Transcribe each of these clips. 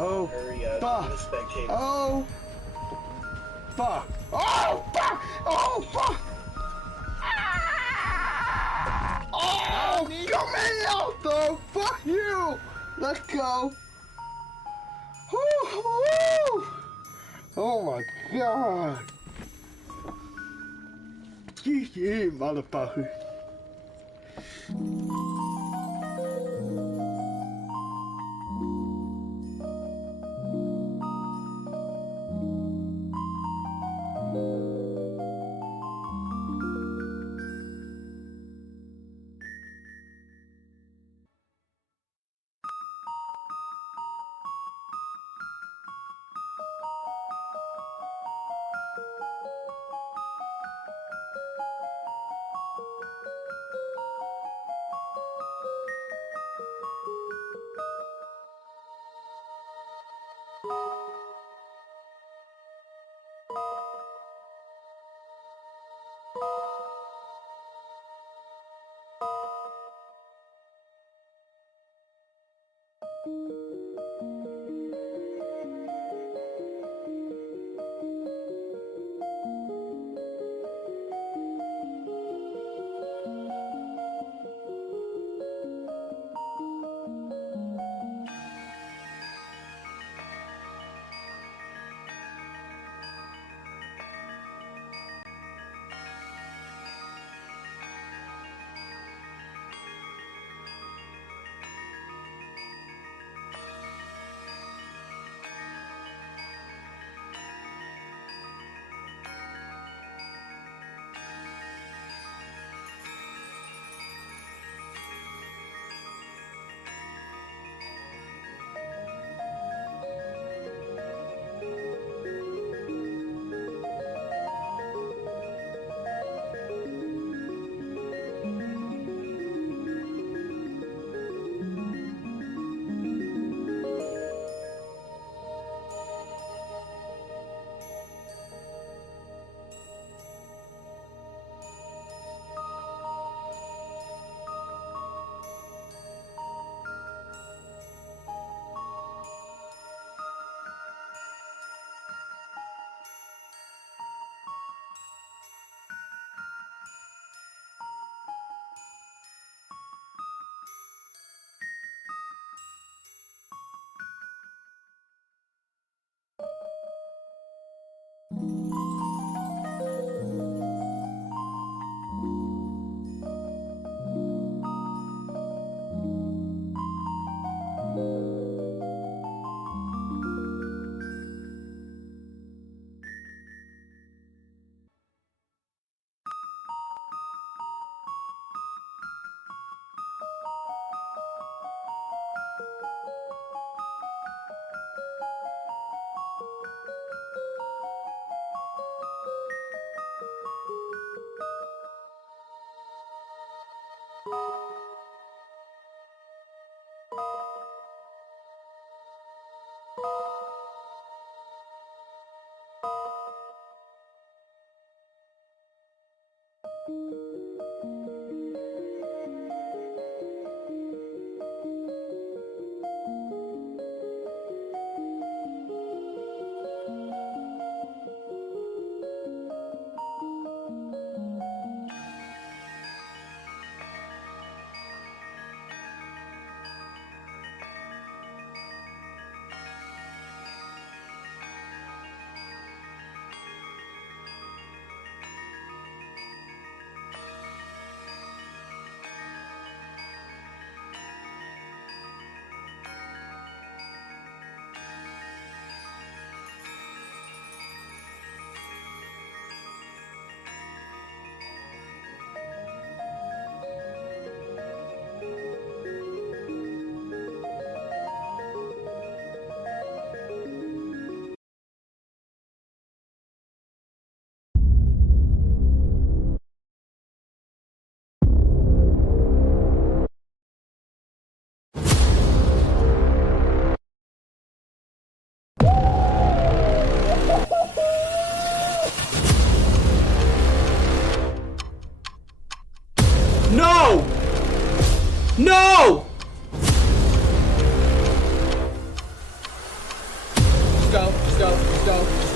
Oh, Hurry up. fuck. You're the spectator. Oh, fuck. Oh, fuck. Oh, fuck. Oh, come here, though. Fuck you. Let's go. Woo-hoo. Oh my god. GG, motherfucker.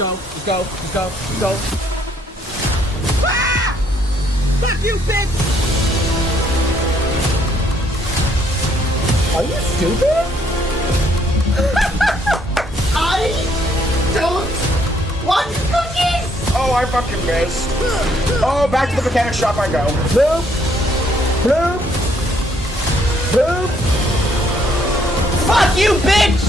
Let's go. Ah! Fuck you, bitch! Are you stupid? I don't want cookies! Oh, I fucking missed. Oh, back to the mechanic shop I go. Boop! Boop! Boop! Fuck you, bitch!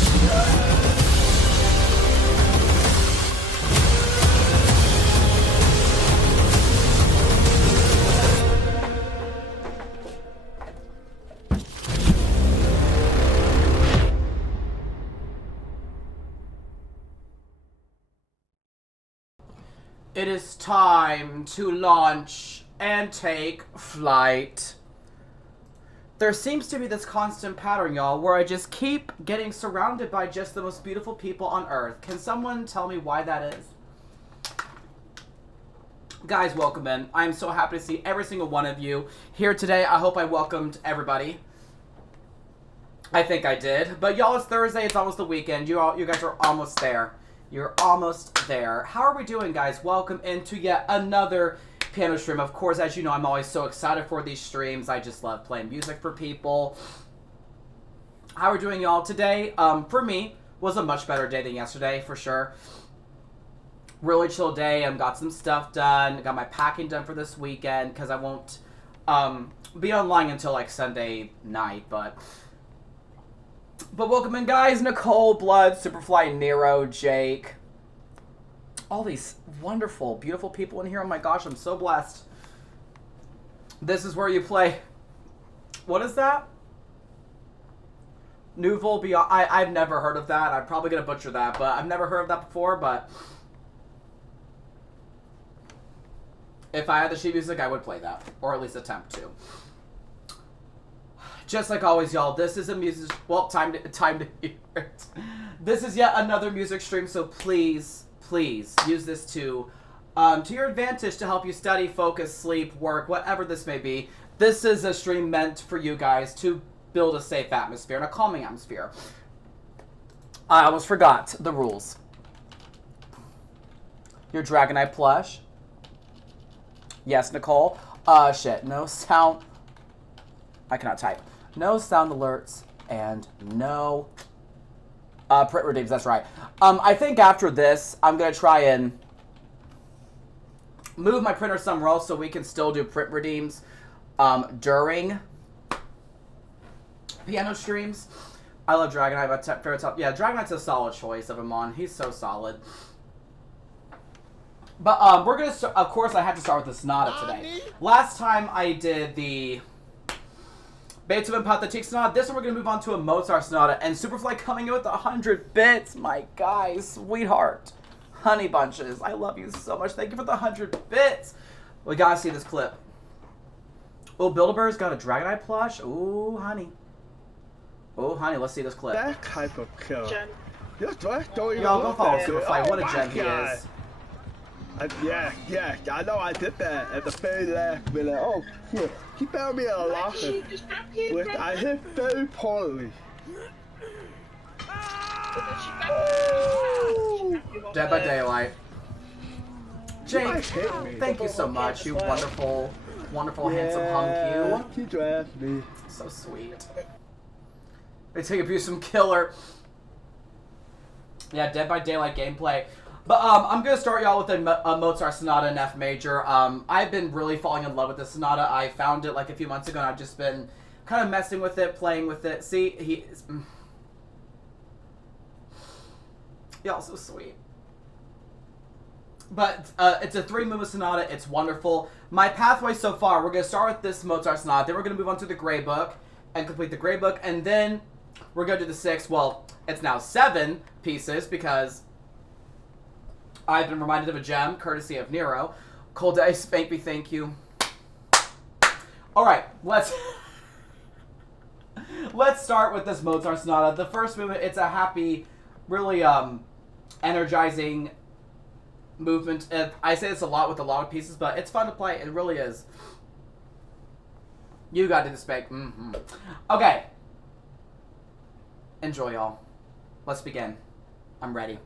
It is time to launch and take flight. There seems to be this constant pattern, y'all, where I just keep getting surrounded by just the most beautiful people on Earth. Can someone tell me why that is? Guys, welcome in. I'm so happy to see every single one of you here today. I hope I welcomed everybody. I think I did. But y'all, it's Thursday. It's almost the weekend. You guys are almost there. You're almost there. How are we doing, guys? Welcome into yet another piano stream. Of course, as you know, I'm always so excited for these streams. I just love playing music for people. How are we doing, y'all? Today, for me, was a much better day than yesterday, for sure. Really chill day. Got some stuff done. Got my packing done for this weekend, because I won't be online until, like, Sunday night, But welcome in, guys. Nicole, Blood, Superfly, Nero, Jake. All these wonderful, beautiful people in here. Oh my gosh, I'm so blessed. This is where you play. What is that? Nouveau Beyond. I've never heard of that. I'm probably going to butcher that, but I've never heard of that before, but if I had the sheet music, I would play that, or at least attempt to. Just like always, y'all, this is a music... Well, time to hear it. This is yet another music stream, so please use this to your advantage to help you study, focus, sleep, work, whatever this may be. This is a stream meant for you guys to build a safe atmosphere and a calming atmosphere. I almost forgot the rules. Your Dragonite plush. Yes, Nicole. Shit. No sound... I cannot type. No sound alerts and no print redeems. That's right. I think after this, I'm going to try and move my printer somewhere else so we can still do print redeems during piano streams. I love Dragonite. My favorite top. Yeah, Dragonite's a solid choice of him on. He's so solid. But we're going to, of course, I had to start with the Sonata today. Last time I did the Beethoven Pathetique Sonata. This one we're going to move on to a Mozart Sonata. And Superfly coming in with 100 bits. My guy, sweetheart. Honey bunches. I love you so much. Thank you for the 100 bits. We got to see this clip. Oh, Build-A-Bear's got a Dragonite plush. Oh, honey. Oh, honey, let's see this clip. That type of killer. Y'all go follow Superfly. What a gem he is. Yeah, I know I did that at the very last minute. Oh, shit. He found me a lot. I hit very poorly. Dead by Daylight. Jake, thank you so much, you wonderful, handsome hunk you. He drafted me. So sweet. They take abuse from Killer. Yeah, Dead by Daylight gameplay. But I'm going to start y'all with a Mozart Sonata in F major. I've been really falling in love with this sonata. I found it like a few months ago and I've just been kind of messing with it, playing with it. See, y'all so sweet. But it's a 3-movement sonata. It's wonderful. My pathway so far, we're going to start with this Mozart Sonata. Then we're going to move on to the Gray Book and complete the Gray Book. And then we're going to do the 6. Well, it's now 7 pieces because I've been reminded of a gem, courtesy of Nero. Cold Day, Spank Me, thank you. Alright, let's start with this Mozart Sonata. The first movement, it's a happy, really energizing movement. I say this a lot with a lot of pieces, but it's fun to play. It really is. You got to do the Spank. Okay. Enjoy, y'all. Let's begin. I'm ready.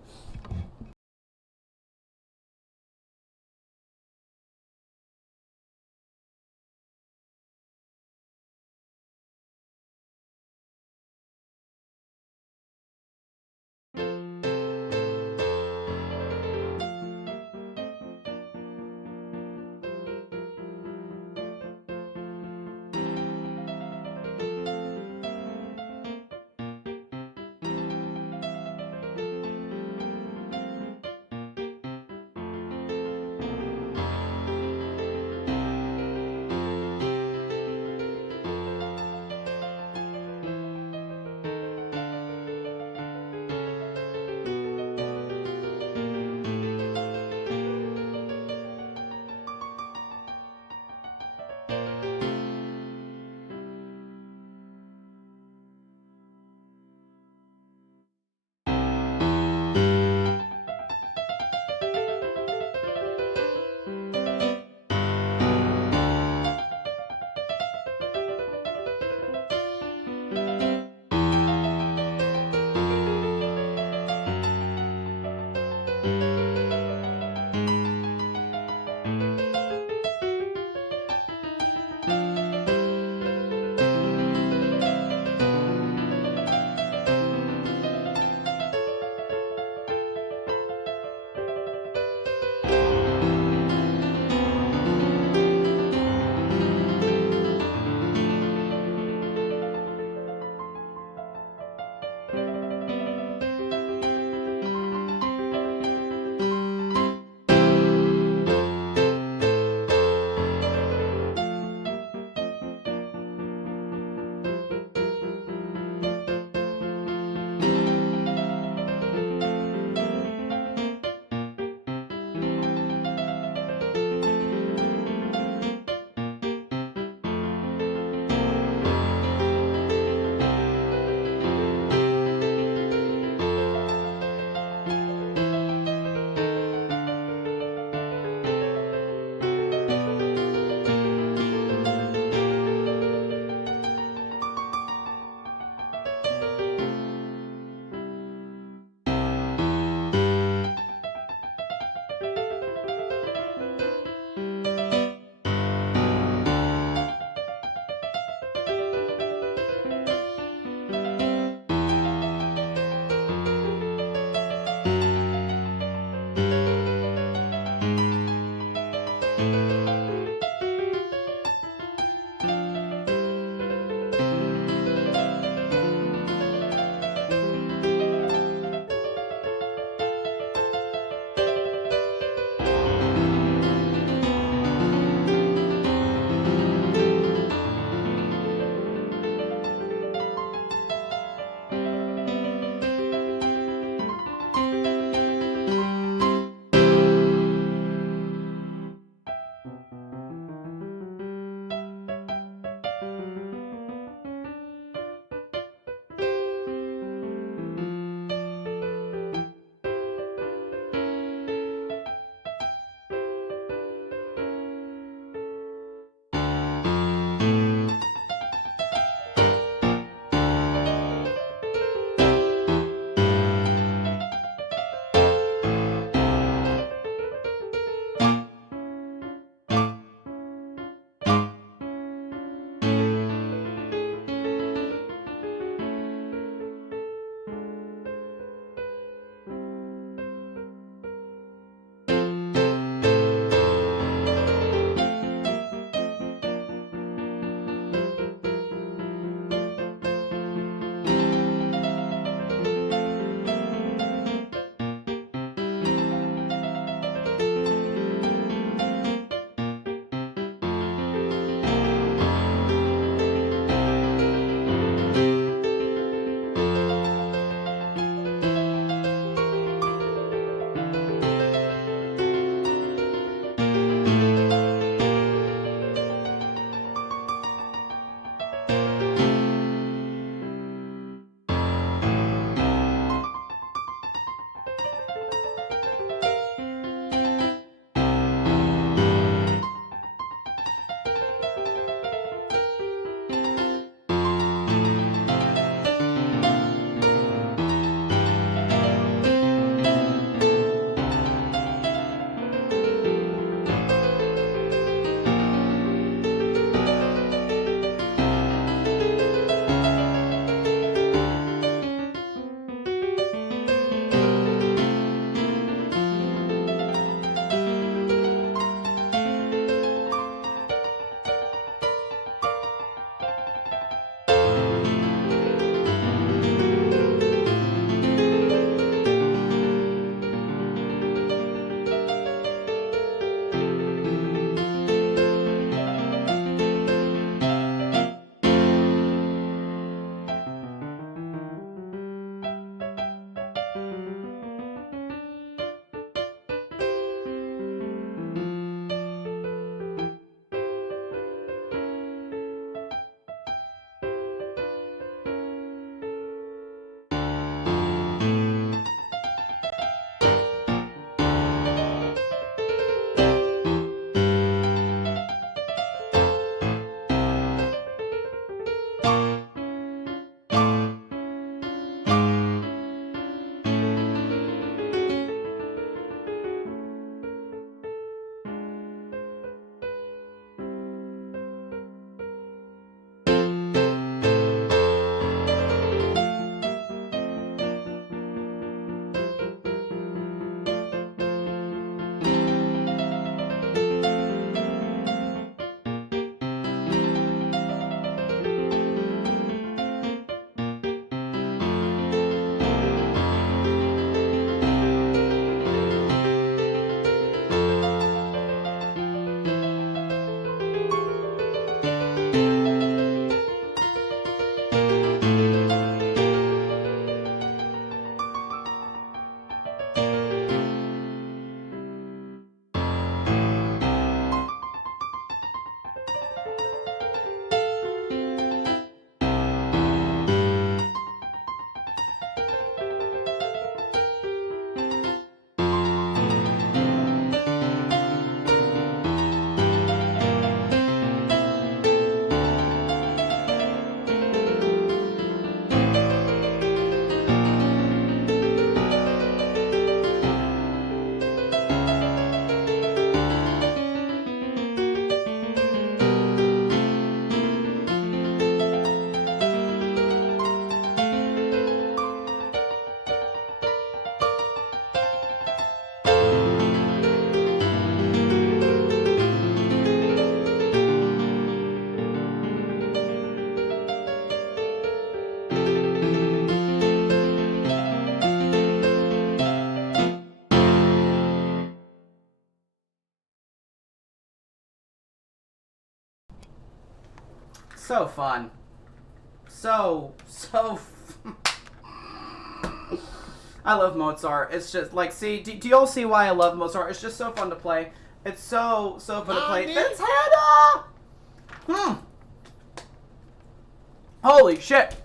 So fun. So I love Mozart. It's just like, see, do y'all see why I love Mozart? It's just so fun to play. It's so fun to play. It's Hannah! Holy shit.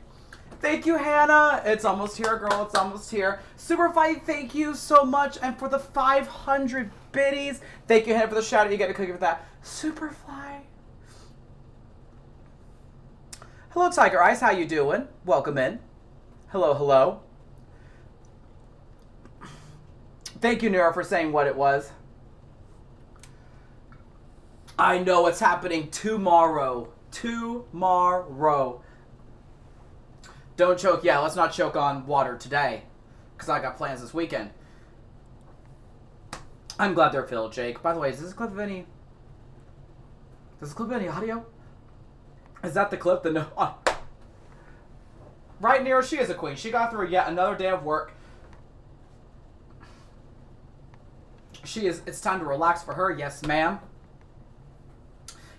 Thank you, Hannah. It's almost here, girl. It's almost here. Superfight, thank you so much. And for the 500 biddies, thank you, Hannah, for the shout out. You get a cookie for that. Superfly. Hello, Tiger Eyes. How you doing? Welcome in. Hello, hello. Thank you, Nero, for saying what it was. I know what's happening tomorrow. Tomorrow. Don't choke. Yeah, let's not choke on water today, because I got plans this weekend. I'm glad they're filled, Jake. By the way, is this clip of any... Does this clip of any audio? Is that the clip? The no... Oh. Right, Nero, she is a queen. She got through yet another day of work. She is... It's time to relax for her. Yes, ma'am.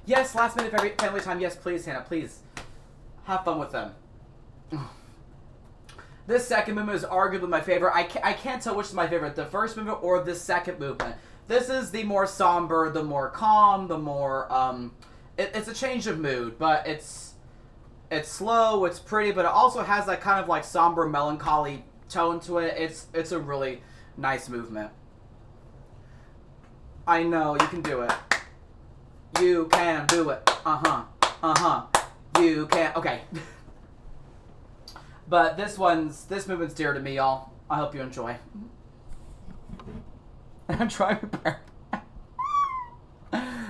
Yes, last minute family time. Yes, please, Hannah. Please. Have fun with them. This second movement is arguably my favorite. I can't tell which is my favorite, the first movement or the second movement. This is the more somber, the more calm, the more it's a change of mood, but it's slow, it's pretty, but it also has that kind of like somber, melancholy tone to it. It's a really nice movement. I know you can do it. You can do it. You can. Okay. But this movement's dear to me, y'all. I hope you enjoy. I'm trying to prepare.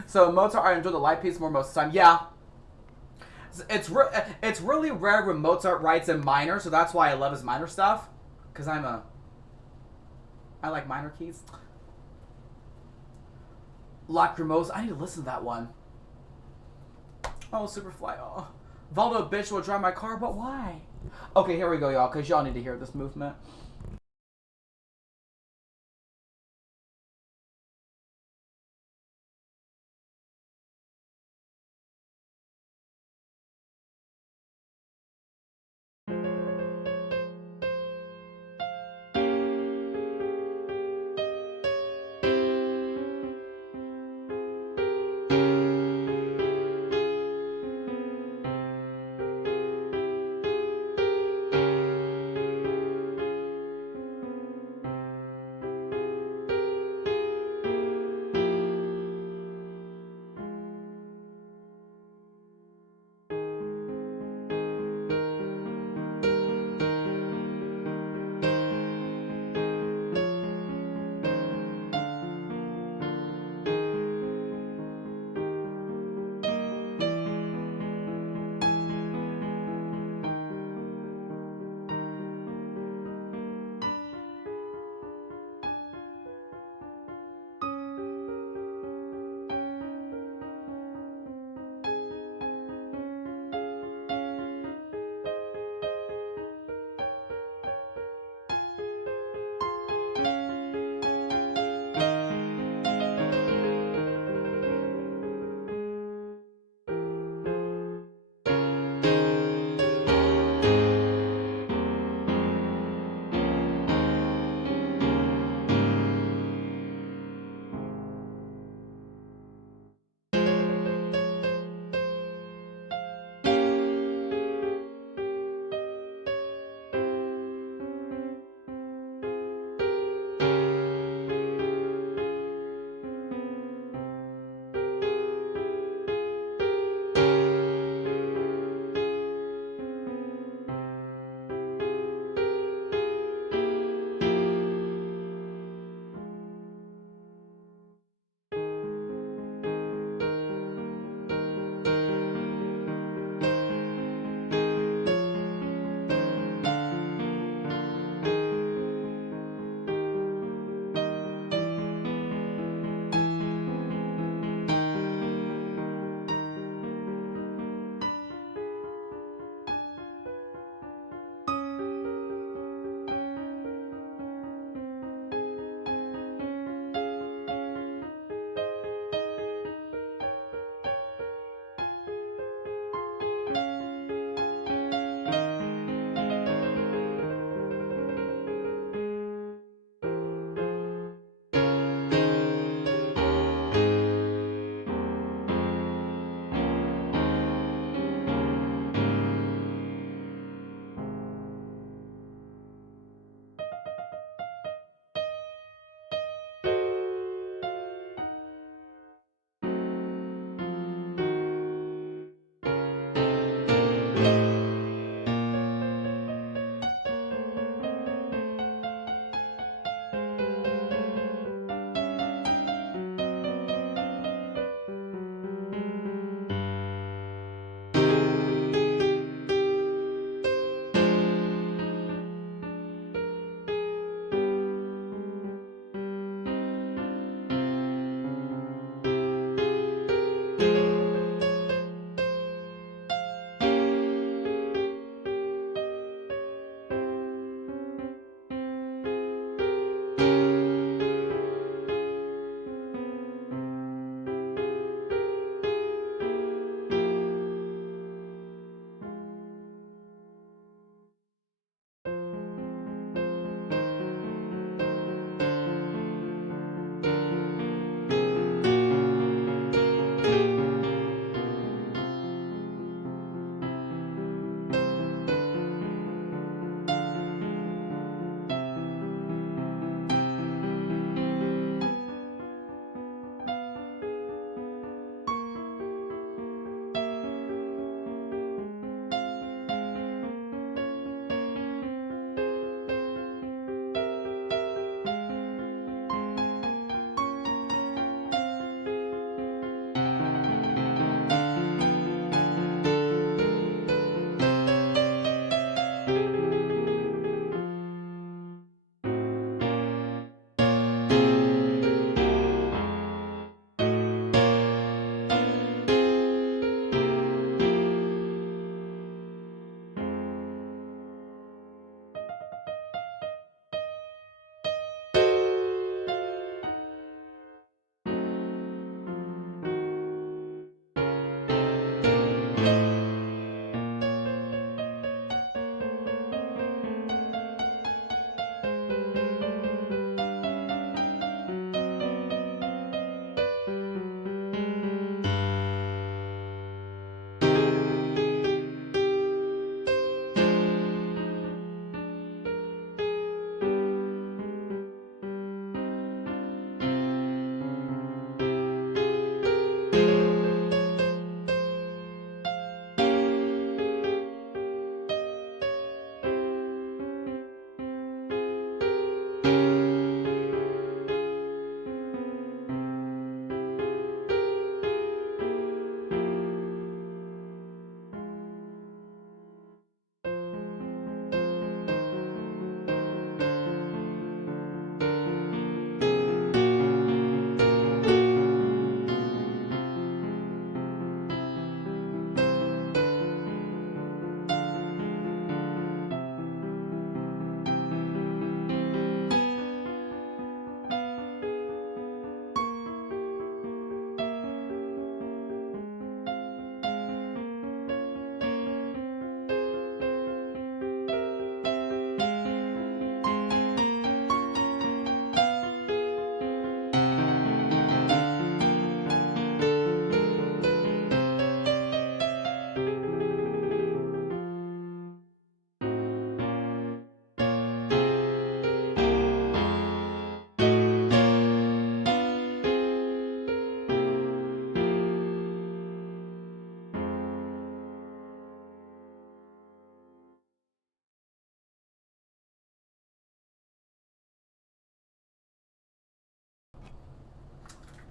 So Mozart, I enjoy the light piece more most of the time. Yeah. It's really rare when Mozart writes in minor, so that's why I love his minor stuff. Because I like minor keys. Lacrimosa. I need to listen to that one. Oh, Superfly. Oh. Valdo, bitch, will drive my car, but why? Okay, here we go, y'all, because y'all need to hear this movement.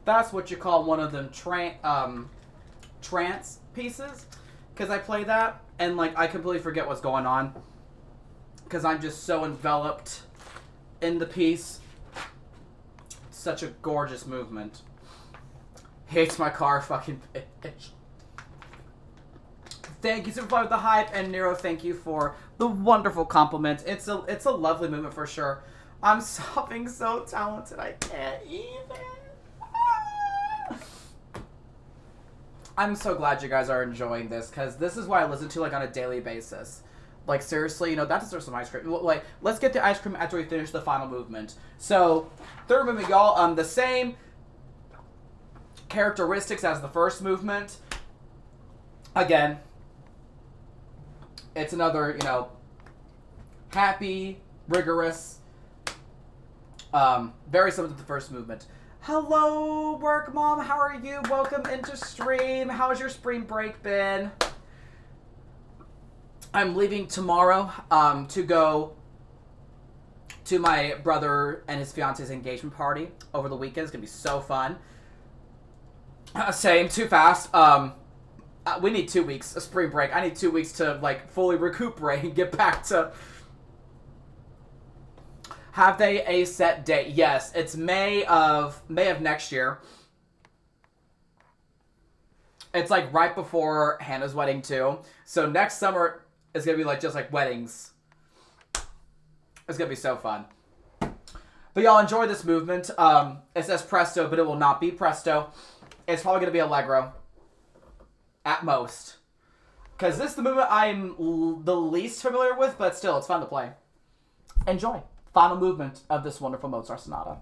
That's what you call one of them trance pieces. Because I play that, and, like, I completely forget what's going on. Because I'm just so enveloped in the piece. Such a gorgeous movement. Hates my car, fucking bitch. Thank you, Superfly, with the hype, and Nero, thank you for the wonderful compliment. It's a lovely movement for sure. I'm being so talented, I can't even. I'm so glad you guys are enjoying this, because this is what I listen to, like, on a daily basis. Like, seriously, you know, that deserves some ice cream. Like, let's get the ice cream after we finish the final movement. So, third movement, y'all, the same characteristics as the first movement. Again, it's another, you know, happy, rigorous, very similar to the first movement. Hello, work mom, how are you? Welcome into stream. How's your spring break been? I'm leaving tomorrow to go to my brother and his fiance's engagement party over the weekend. It's going to be so fun. Same, too fast. We need 2 weeks of spring break. I need 2 weeks to, like, fully recuperate and get back to... Have they a set date? Yes, it's May of next year. It's, like, right before Hannah's wedding, too. So next summer is going to be, like, just, like, weddings. It's going to be so fun. But y'all enjoy this movement. It says Presto, but it will not be Presto. It's probably going to be Allegro. At most. Because this is the movement I'm the least familiar with, but still, it's fun to play. Enjoy. Final movement of this wonderful Mozart sonata.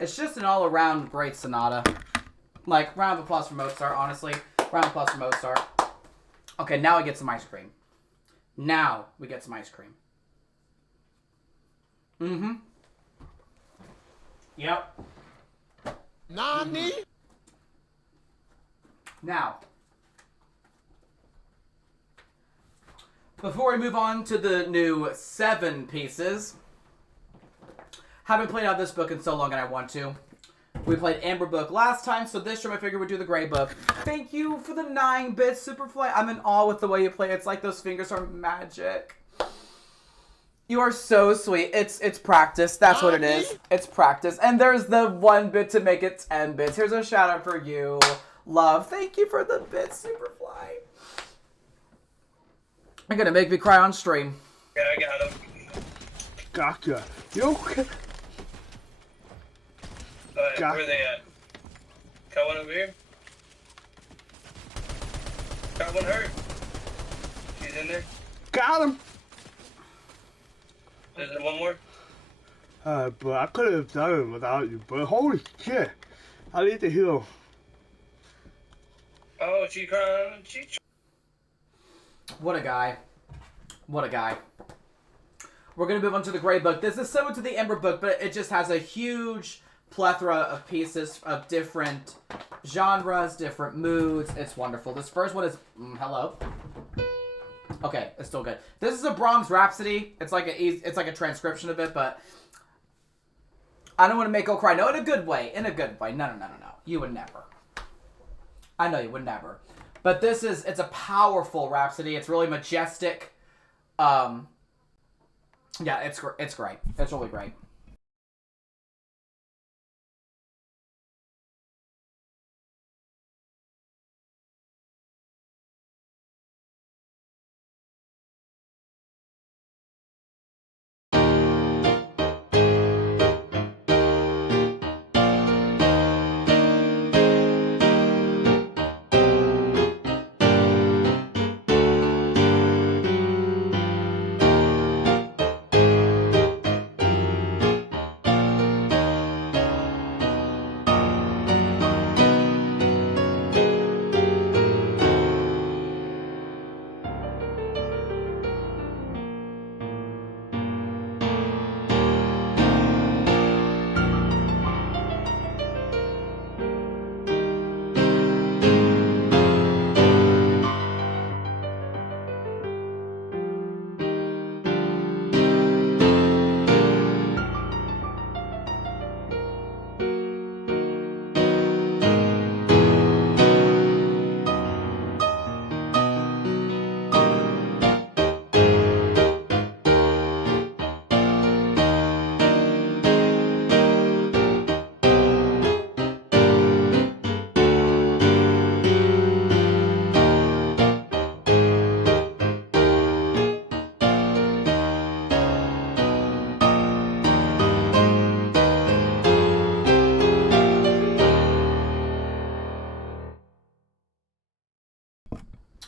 It's just an all-around great sonata. Like, round of applause for Mozart, honestly. Round of applause for Mozart. Okay, now we get some ice cream. Now we get some ice cream. Mm-hmm. Yep. Nani? Now, before we move on to the new 7 pieces, haven't played out this book in so long and I want to. We played Amber Book last time, so this time I figured we'd do the Gray Book. Thank you for the 9-bit Superfly. I'm in awe with the way you play. It's like those fingers are magic. You are so sweet. It's practice. That's what it is. It's practice. And there's the 1 bit to make it 10 bits. Here's a shout out for you. Love. Thank you for the bit, Superfly. You're gonna make me cry on stream. Yeah, I got him. Gotcha. You okay? Where are they at? Got one over here? Got one hurt. She's in there. Got him. Is there one more? But I could have done it without you. But holy shit, I need to heal. Oh, she crying. What a guy. What a guy. We're going to move on to the Gray Book. This is similar to the Ember Book, but it just has a huge plethora of pieces of different genres, different moods. It's wonderful. This first one is... hello? Okay, it's still good. This is a Brahms Rhapsody. It's like a transcription of it, but... I don't want to make Go cry. No, in a good way. In a good way. No. You would never. I know you would never. But this is... It's a powerful Rhapsody. It's really majestic. Yeah, it's great. It's really great.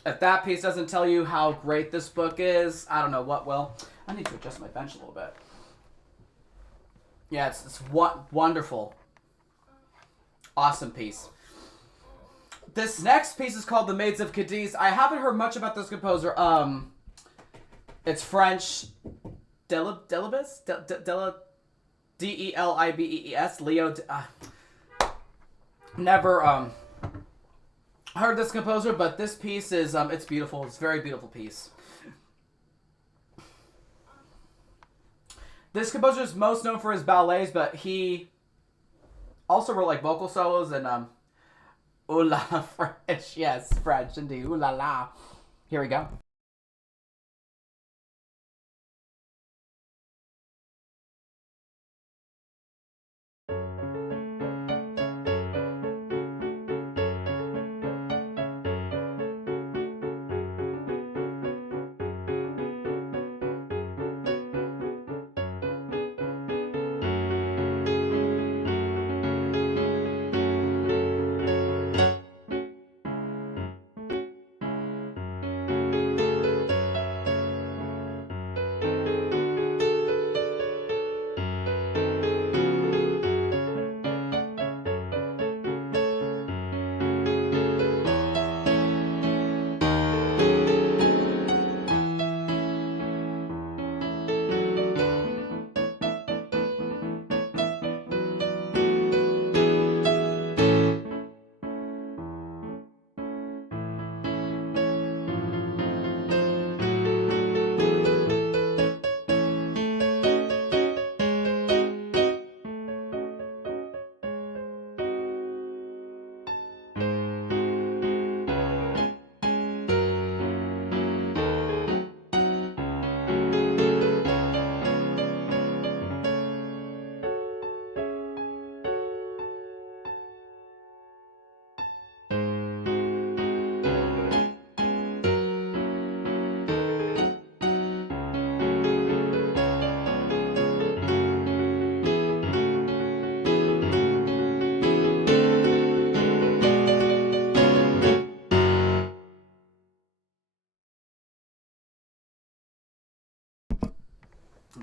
If that piece doesn't tell you how great this book is, I don't know what will. I need to adjust my bench a little bit. Yeah, it's wonderful. Awesome piece. This next piece is called The Maids of Cadiz. I haven't heard much about this composer. It's French. Delibes? Delibes? Leo. Never heard this composer, but this piece is it's beautiful. It's a very beautiful piece. This composer is most known for his ballets, but he also wrote like vocal solos and ooh la la French. Yes, French indeed. Ooh la la. Here we go.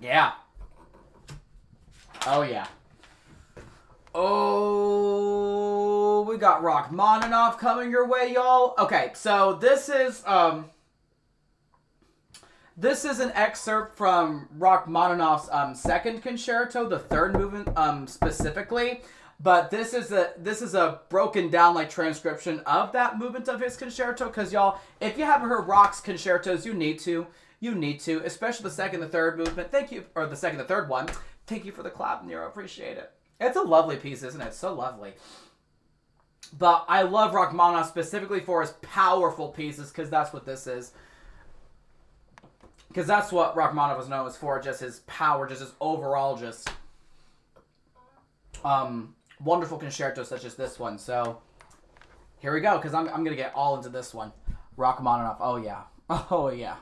Yeah. Oh, yeah. Oh, we got Rachmaninoff coming your way, y'all. Okay, so this is an excerpt from Rachmaninoff's second concerto, the third movement specifically. But this is a broken down like transcription of that movement of his concerto. Because y'all, if you haven't heard Rock's concertos, you need to, especially the second, the third movement. Thank you, or the second, the third one. Thank you for the clap, Nero. Appreciate it. It's a lovely piece, isn't it? It's so lovely. But I love Rachmaninoff specifically for his powerful pieces, because that's what this is. Because that's what Rachmaninoff was known as for, just his power, just his overall, just wonderful concertos such as this one. So here we go, because I'm going to get all into this one. Rachmaninoff, oh yeah. Oh yeah.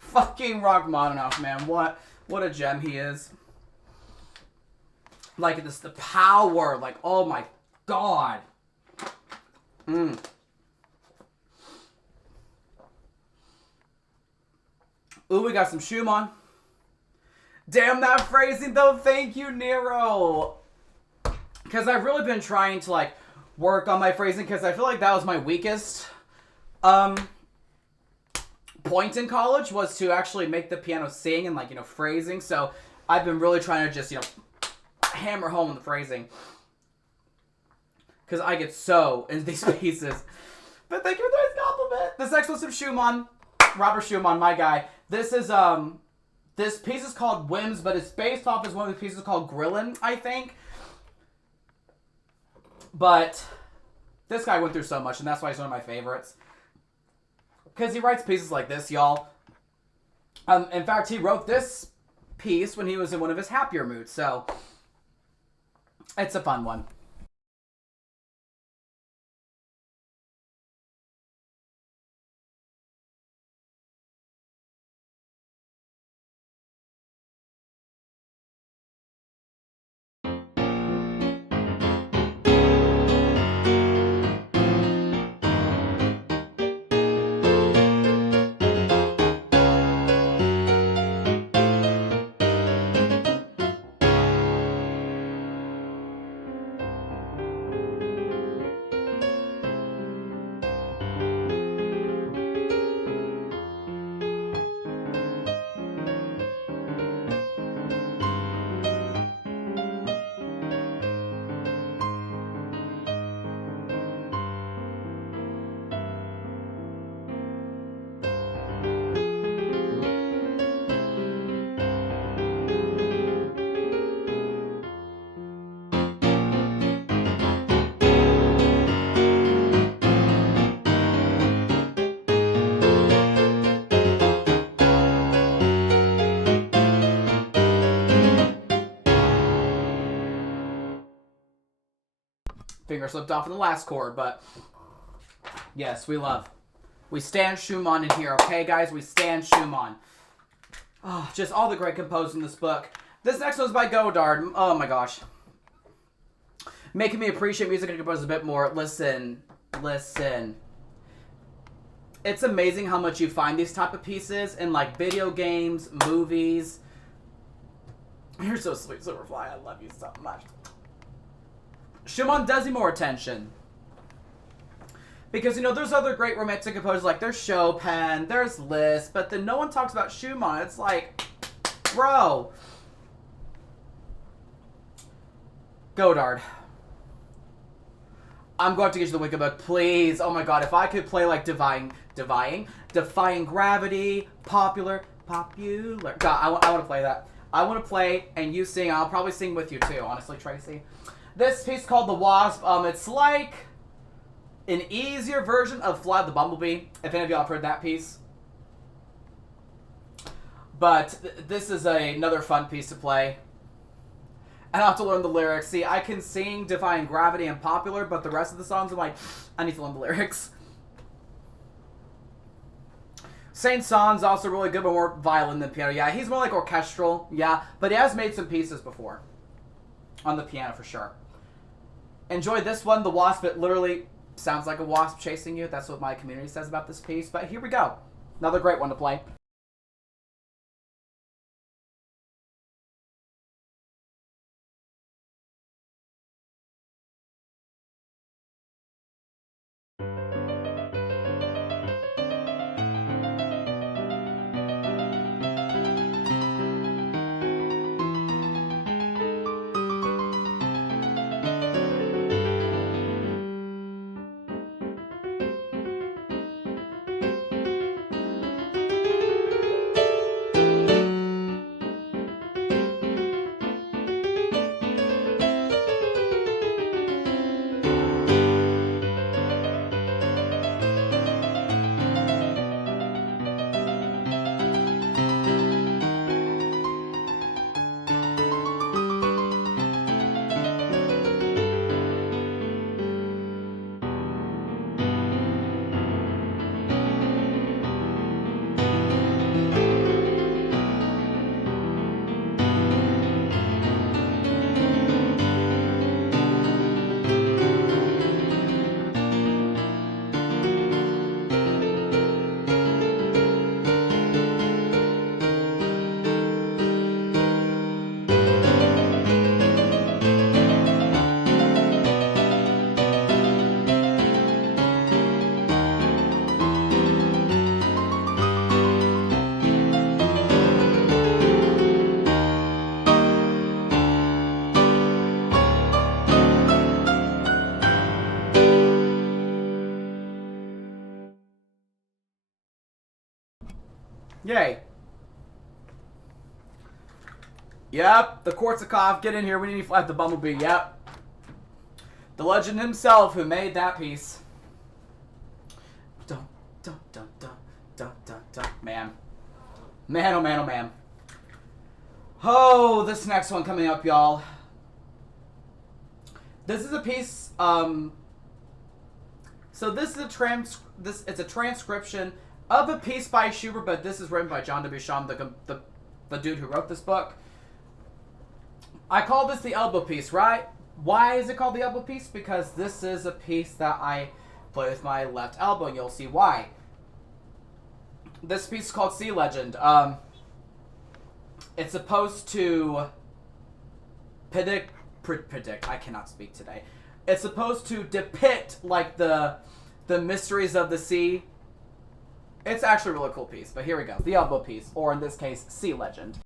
Fucking Rachmaninoff, man. What a gem he is. Like, this, the power, like, oh my god. Ooh, we got some Schumann. Damn that phrasing, though. Thank you, Nero. Because I've really been trying to, like, work on my phrasing, because I feel like that was my weakest point in college, was to actually make the piano sing and, like, phrasing. So I've been really trying to just, hammer home the phrasing, because I get so into these pieces. But thank you for the compliment. This next one's from Schumann, Robert Schumann, my guy. This is this piece is called Whims, but it's based off as one of the pieces called Grillen, I think. But this guy went through so much, and that's why he's one of my favorites. Because he writes pieces like this, y'all. In fact, he wrote this piece when he was in one of his happier moods, so it's a fun one. Finger slipped off in the last chord, but yes, we stand Schumann in here, okay, guys? We stand Schumann. Oh, just all the great composers in this book. This next one's by Godard. Oh my gosh. Making me appreciate music and composers a bit more. Listen. It's amazing how much you find these type of pieces in like video games, movies. You're so sweet, Silverfly. I love you so much. Schumann does need more attention. Because, you know, there's other great romantic composers, like there's Chopin, there's Liszt, but then no one talks about Schumann. It's like, bro. Godard. I'm going to get you the Wicked Book, please. Oh my god, if I could play like Defying Gravity, Popular. God, I want to play that. I want to play and you sing. I'll probably sing with you too, honestly, Tracy. This piece called The Wasp. It's like an easier version of Fly the Bumblebee, if any of y'all have heard that piece. But this is another fun piece to play. And I'll have to learn the lyrics. See, I can sing Defying Gravity and Popular, but the rest of the songs, I'm like, I need to learn the lyrics. Saint-Saëns also really good, but more violin than piano. Yeah, he's more like orchestral, yeah, but he has made some pieces before. On the piano, for sure. Enjoy this one, The Wasp. It literally sounds like a wasp chasing you. That's what my community says about this piece. But here we go. Another great one to play. Yay. Yep, the Korsakov, get in here. We need to fly the Bumblebee. Yep. The legend himself who made that piece. Dun, dun, dun, dun, dun, dun, dun. Man. Man, oh man, oh man. Oh, this next one coming up, y'all. This is a piece, so this is it's a transcription of a piece by Schubert, but this is written by John Duchamp, the dude who wrote this book. I call this the elbow piece, right? Why is it called the elbow piece? Because this is a piece that I play with my left elbow, and you'll see why. This piece is called Sea Legend. It's supposed to predict. I cannot speak today. It's supposed to depict like the mysteries of the sea. It's actually a really cool piece, but here we go. The elbow piece, or in this case, Sea Legend.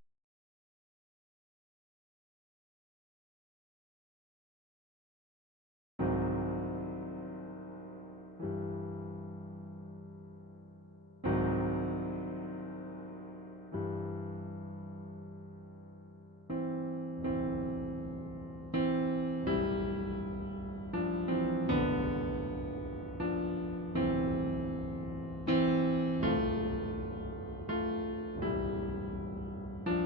Thank you.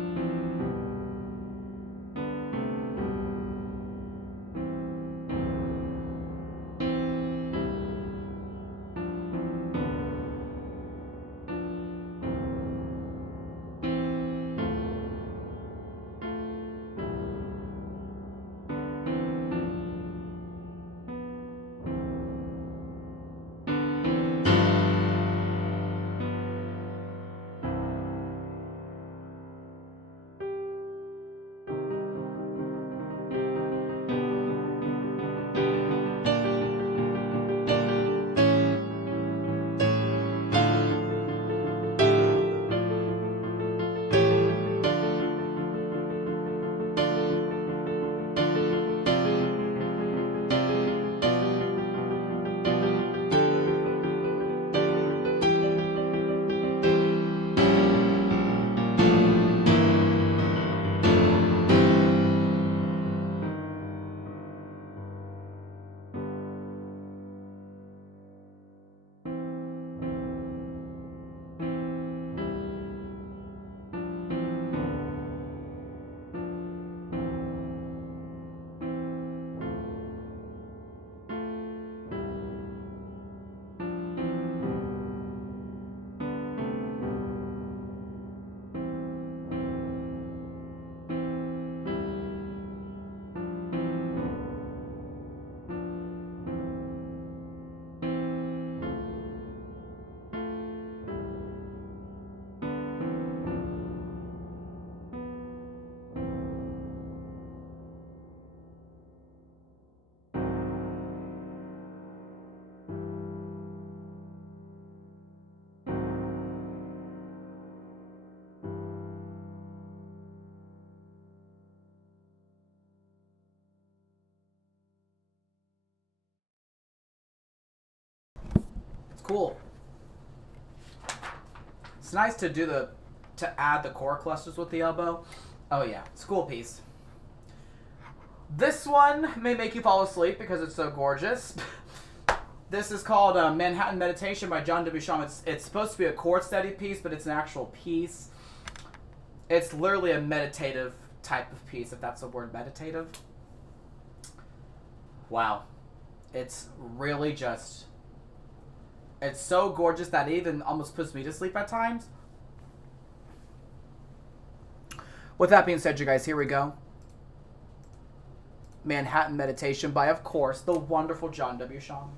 cool. It's nice to add the core clusters with the elbow. Oh yeah, it's a cool piece. This one may make you fall asleep because it's so gorgeous. This is called Manhattan Meditation by John Duchamp. It's supposed to be a chord steady piece, but it's an actual piece. It's literally a meditative type of piece, if that's the word, meditative. Wow. It's really just... It's so gorgeous that it even almost puts me to sleep at times. With that being said, you guys, here we go. Manhattan Meditation by, of course, the wonderful John Duchamp.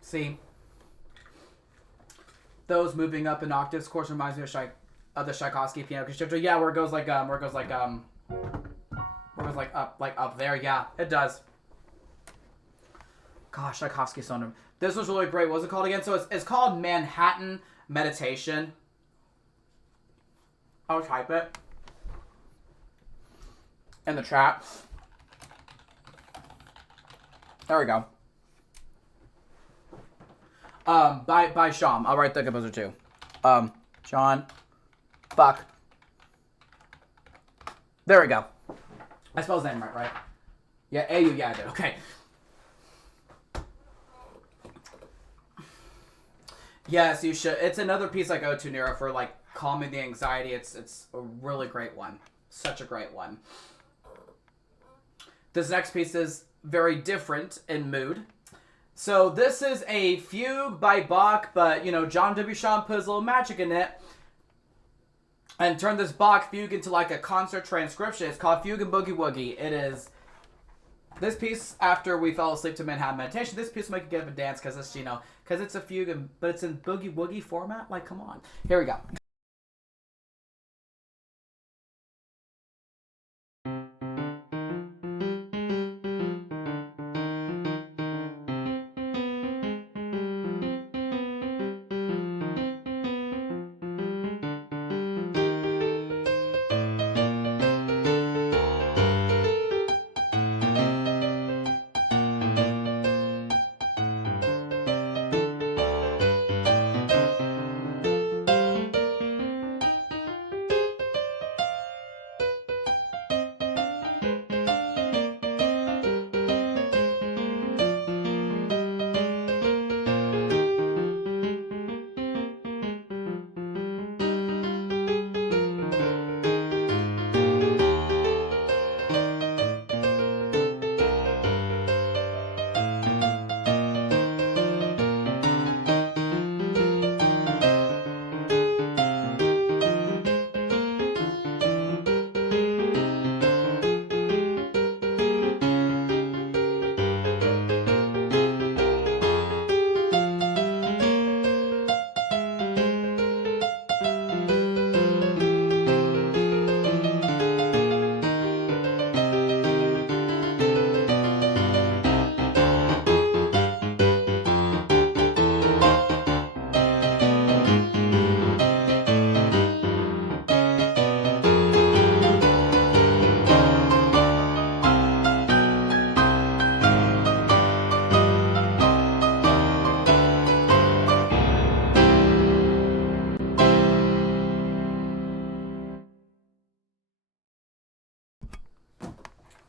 See, those moving up in octaves, of course, reminds me of the Tchaikovsky piano concerto. Yeah, where it goes like up there. Yeah, it does. Gosh, Tchaikovsky sonata. This was really great. What was it called again? So it's called Manhattan Meditation. I'll type it. in the chat. There we go. By Sean. I'll write the composer too. Sean Buck. There we go. I spelled his name right? Yeah, A-U, yeah, I did. Okay. Yes, you should. It's another piece I go to, Nero, for, like, calming the anxiety. It's a really great one. Such a great one. This next piece is very different in mood. So this is a fugue by Bach, but, you know, John Dubusschon put his little magic in it and turned this Bach fugue into, like, a concert transcription. It's called Fugue and Boogie Woogie. It is... This piece, after we fell asleep to Manhattan Meditation, this piece will make you get up and dance because it's, you know, because it's a fugue, but it's in boogie woogie format. Like, come on. Here we go.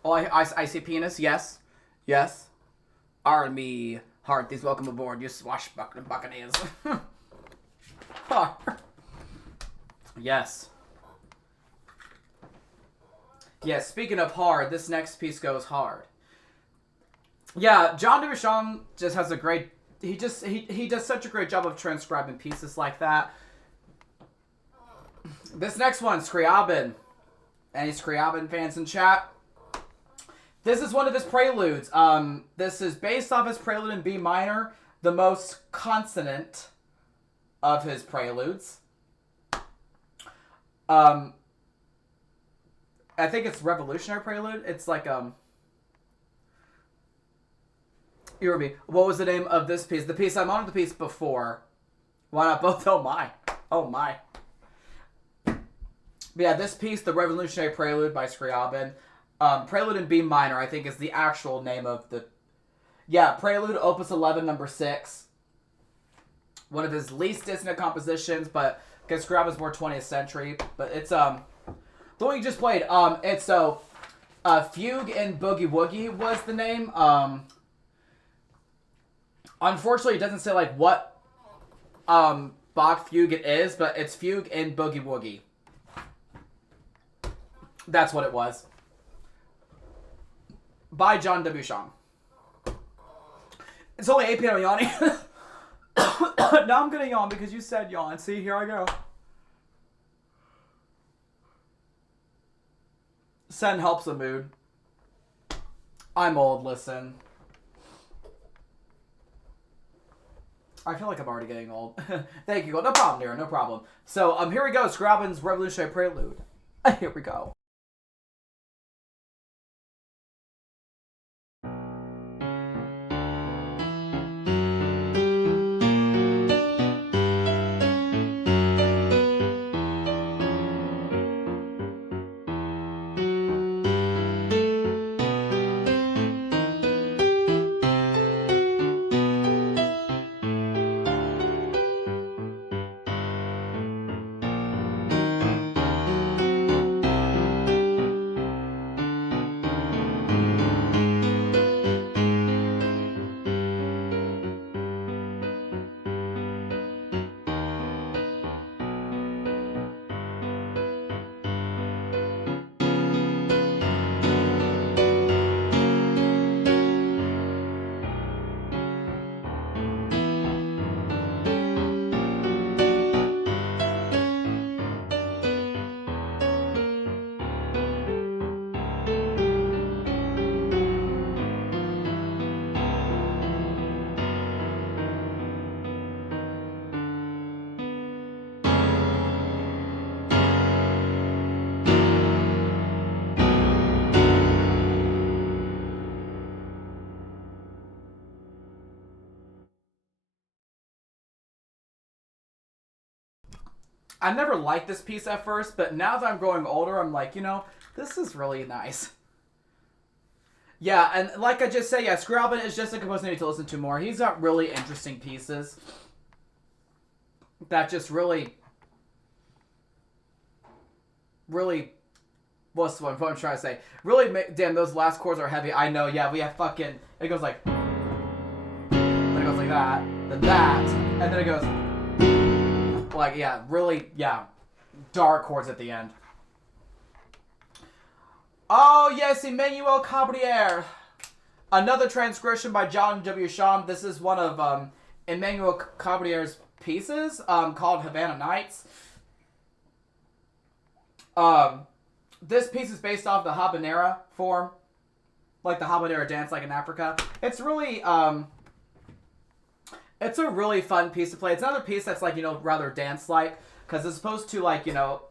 Oh, I see penis. Yes. Yes. Army Hearties, welcome aboard, you swashbuckling buccaneers. Yes. Yes, speaking of hard, this next piece goes hard. Yeah, John Dubusschon just has a great... He does such a great job of transcribing pieces like that. This next one, Scriabin. Any Scriabin fans in chat? This is one of his preludes. This is based off his prelude in B minor, the most consonant of his preludes. I think it's Revolutionary Prelude. It's like, you remember me. What was the name of this piece? The piece I'm on, the piece before. Why not both? Oh my. Oh my. But yeah, this piece, the Revolutionary Prelude by Scriabin. Prelude in B minor, I think, is the actual name of the... Yeah, Prelude, Opus 11, number 6. One of his least dissonant compositions, but... Because Scriabin's more 20th century. But it's, the one you just played, it's, so... Fugue in Boogie Woogie was the name. Unfortunately, it doesn't say, like, what, Bach fugue it is, but it's Fugue in Boogie Woogie. That's what it was. By John Dubusschon. It's only 8 p.m. yawning. Now I'm gonna yawn because you said yawn. See, here I go. Sen helps the mood. I'm old, listen. I feel like I'm already getting old. Thank you. No problem, Nero. No problem. So, here we go. Scriabin's Revolutionary Prelude. Here we go. I never liked this piece at first, but now that I'm growing older, I'm like, you know, this is really nice. Yeah, and like I just said, yeah, Scriabin is just a composer I need to listen to more. He's got really interesting pieces that just really, what's what I'm trying to say? Really, damn, those last chords are heavy. I know, yeah, we have fucking, it goes like, then it goes like that, then that, and then it goes, like, yeah, really, yeah, dark chords at the end. Oh, yes, Emmanuel Cabriere. Another transcription by John W. Sham. This is one of Emmanuel Cabriere's pieces called Havana Nights. This piece is based off the habanera form, like the habanera dance, like in Africa. It's really, it's a really fun piece to play. It's another piece that's like, you know, rather dance-like, because it's supposed to, like, you know,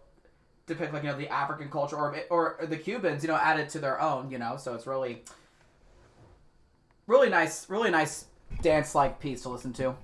depict, like, you know, the African culture or the Cubans, you know, added to their own, you know. So it's really nice dance-like piece to listen to.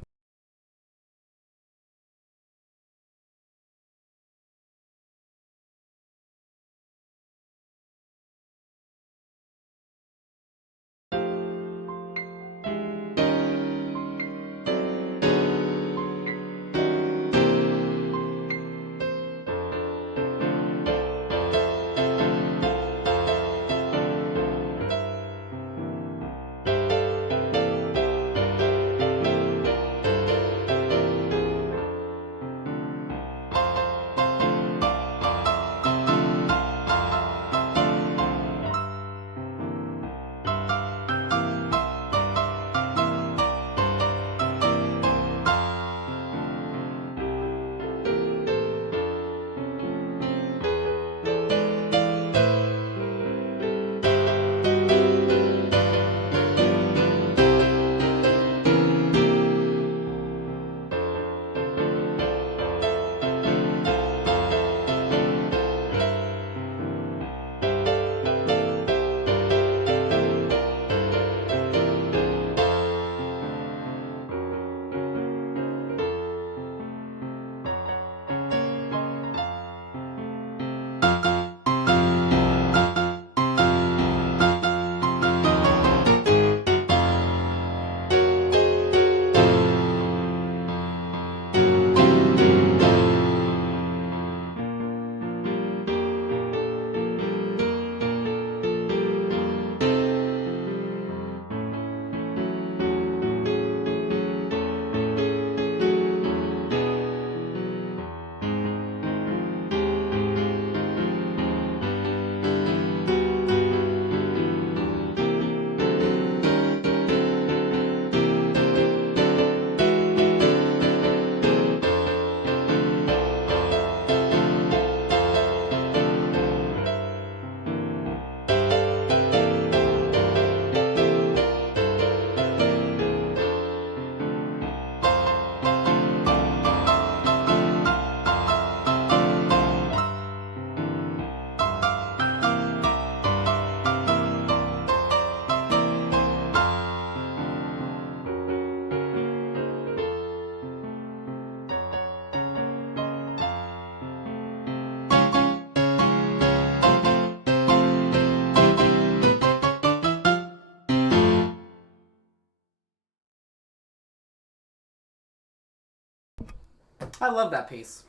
I love that piece.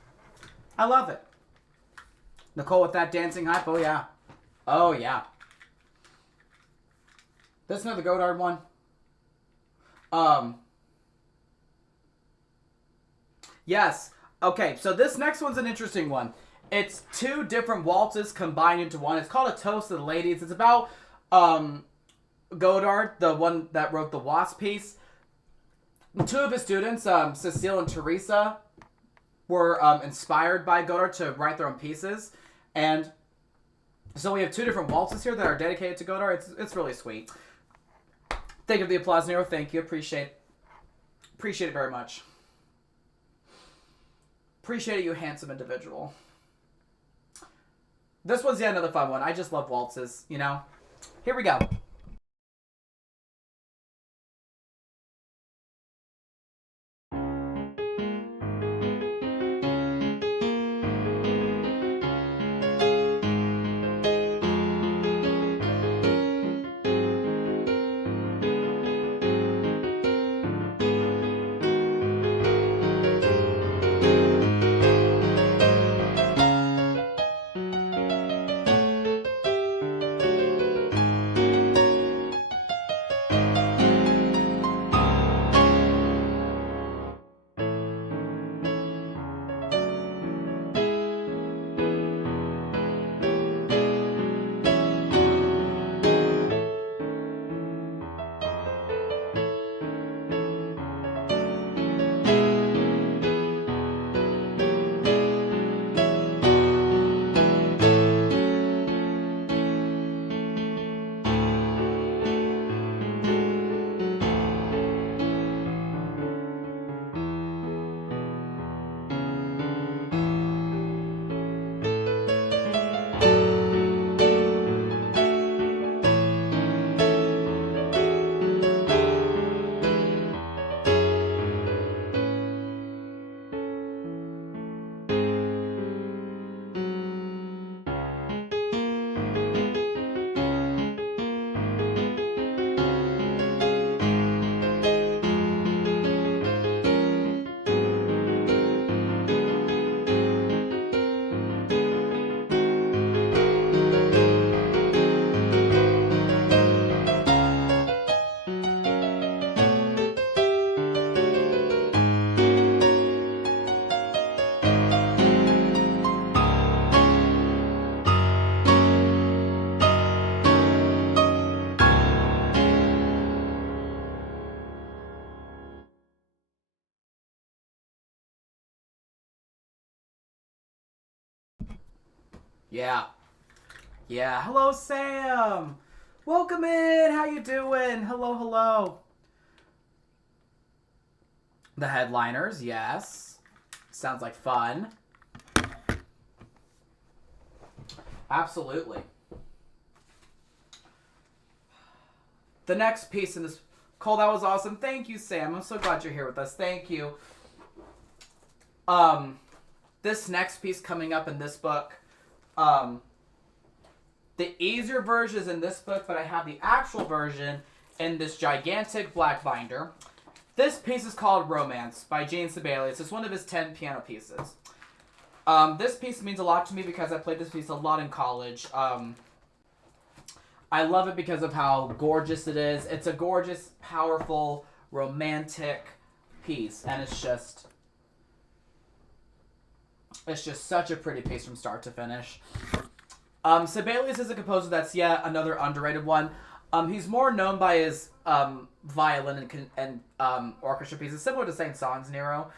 I love it. Nicole with that dancing hype. Oh, yeah. Oh, yeah. This is another Godard one. Yes. Okay, so this next one's an interesting one. It's two different waltzes combined into one. It's called A Toast to the Ladies. It's about Godard, the one that wrote the Wasp piece. Two of his students, Cecile and Teresa, were inspired by Godard to write their own pieces. And so we have two different waltzes here that are dedicated to Godard. It's really sweet. Thank you for the applause, Nero. Thank you. Appreciate it very much. Appreciate it, you handsome individual. This one's yet another fun one. I just love waltzes, you know? Here we go. Yeah. Yeah. Hello, Sam. Welcome in. How you doing? Hello, hello. The headliners, yes. Sounds like fun. Absolutely. The next piece in this... Cole, that was awesome. Thank you, Sam. I'm so glad you're here with us. Thank you. This next piece coming up in this book, the easier version is in this book, but I have the actual version in this gigantic black binder. This piece is called Romance by Gene Sibelius. It's one of his 10 piano pieces. This piece means a lot to me because I played this piece a lot in college. I love it because of how gorgeous it is. It's a gorgeous, powerful, romantic piece, and it's just such a pretty piece from start to finish. Sibelius is a composer that's yet another underrated one. He's more known by his violin and orchestra pieces, similar to Saint-Saëns. Nero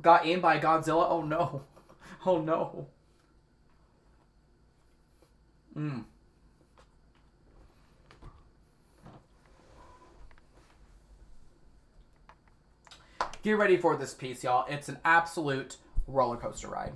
got eaten by Godzilla. Oh no. Oh no. Get ready for this piece, y'all. It's an absolute roller coaster ride.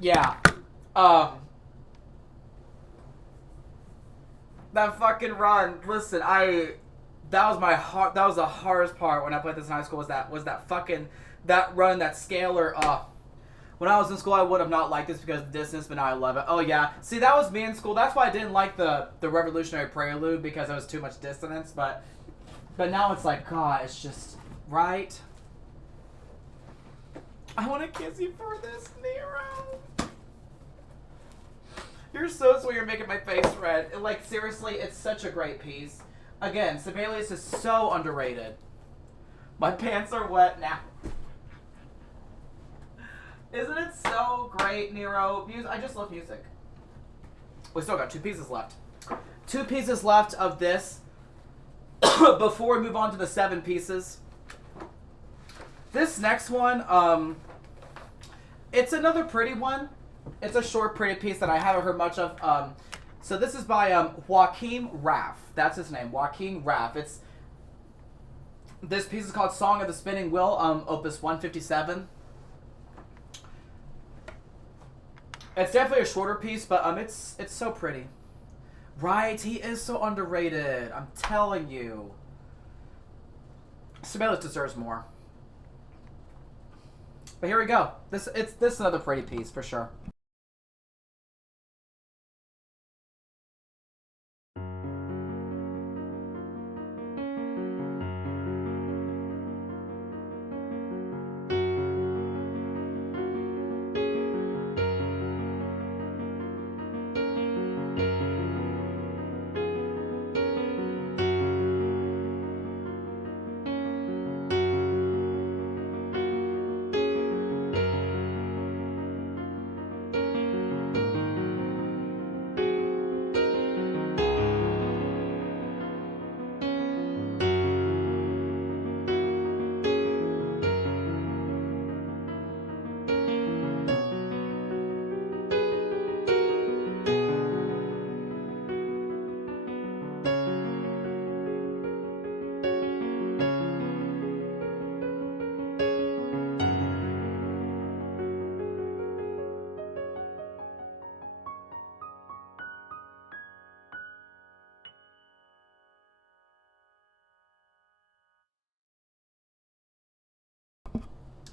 Yeah. That fucking run. Listen, that was my heart. That was the hardest part when I played this in high school. Was that fucking that run, that scalar. When I was in school, I would have not liked this because of the distance, but now I love it. Oh yeah, see, that was me in school. That's why I didn't like the Revolutionary Prelude, because it was too much dissonance. But now it's like, God, it's just right. I want to kiss you for this, Nero. You're so sweet. You're making my face red. Like, seriously, it's such a great piece. Again, Sibelius is so underrated. My pants are wet now. Isn't it so great, Nero? I just love music. We still got 2 pieces left. 2 pieces left of this before we move on to the 7 pieces. This next one, it's another pretty one. It's a short, pretty piece that I haven't heard much of. So this is by Joachim Raff. That's his name, Joachim Raff. This piece is called Song of the Spinning Wheel, Opus 157. It's definitely a shorter piece, but it's so pretty. Right, he is so underrated. I'm telling you. Sibelius deserves more. But here we go. This is another pretty piece for sure.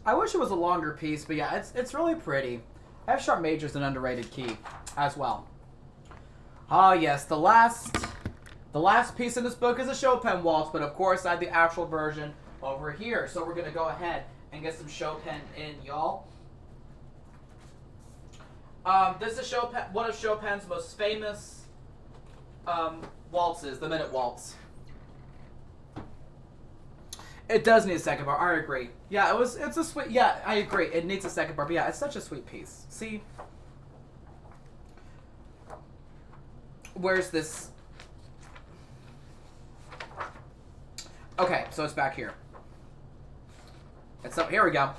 I wish it was a longer piece, but yeah, it's really pretty. F sharp major is an underrated key as well. Ah, yes, the last piece in this book is a Chopin waltz, but of course I have the actual version over here. So we're gonna go ahead and get some Chopin in, y'all. This is Chopin, one of Chopin's most famous waltzes, the Minute Waltz. It does need a second bar. I agree. Yeah, it's a sweet. Yeah, I agree. It needs a second bar. But yeah, it's such a sweet piece. See, where's this? Okay, so it's back here. It's up. Here we go.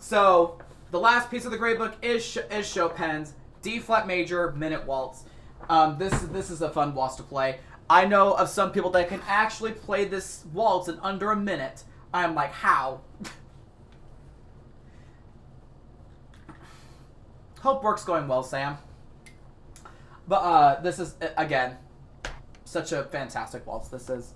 So the last piece of the grade book is Chopin's D flat major Minute Waltz. This is a fun waltz to play. I know of some people that can actually play this waltz in under a minute. I'm like, how? Hope work's going well, Sam. But this is, again, such a fantastic waltz. This is.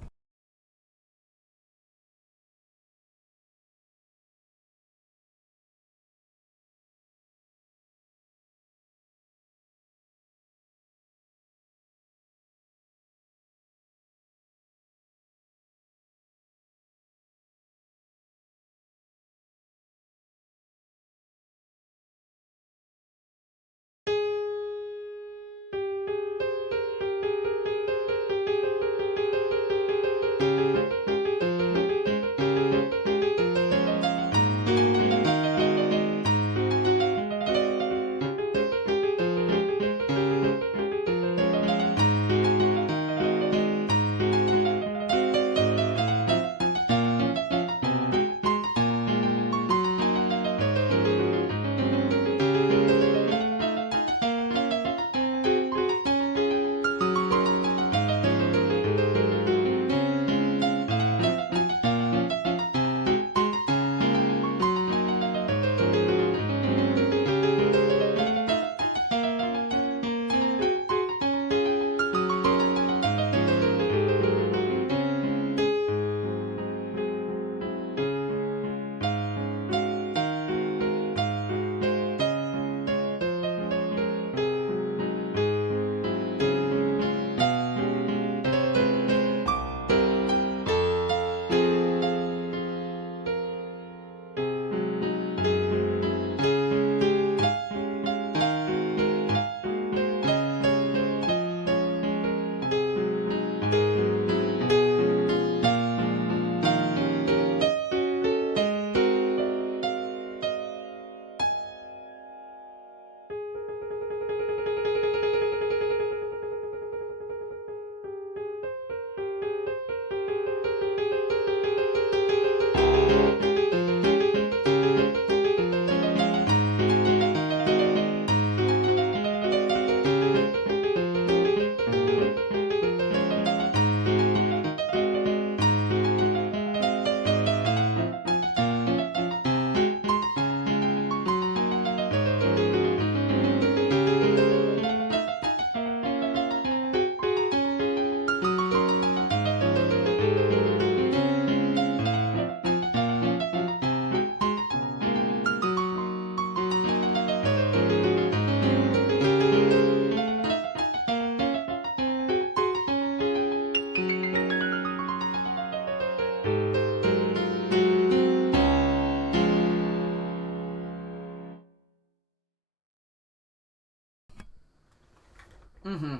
Mm-hmm.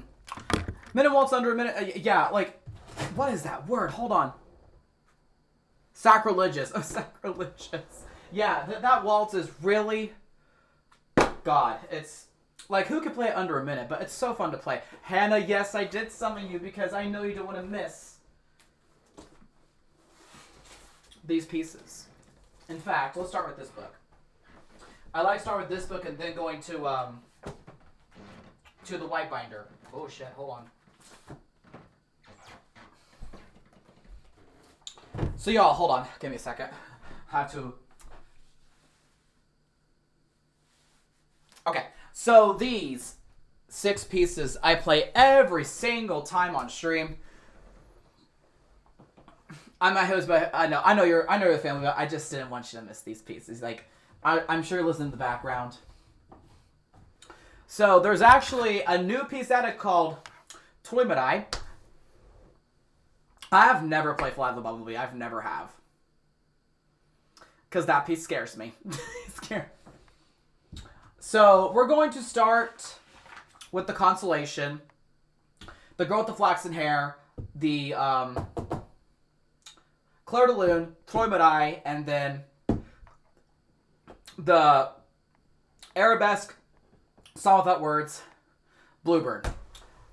Minute waltz under a minute. Yeah, like, what is that word? Hold on. Sacrilegious. Oh, sacrilegious. Yeah, that waltz is really... God, it's... Like, who could play it under a minute? But it's so fun to play. Hannah, yes, I did summon you because I know you don't want to miss these pieces. In fact, let's start with this book. I like to start with this book and then going to the white binder. Oh, shit, hold on. So, y'all, hold on. Give me a second. I have to... Okay, so these 6 pieces I play every single time on stream. I'm not host, but I know your family, but I just didn't want you to miss these pieces. Like, I'm sure you're listening in the background. So there's actually a new piece added called Toy Madai. I have never played Fly the Bumblebee. I've never have. Because that piece scares me. So we're going to start with the consolation. The girl with the flaxen hair. The Claire de Lune. Toy Madai. And then the Arabesque Song Without Words. Bluebird.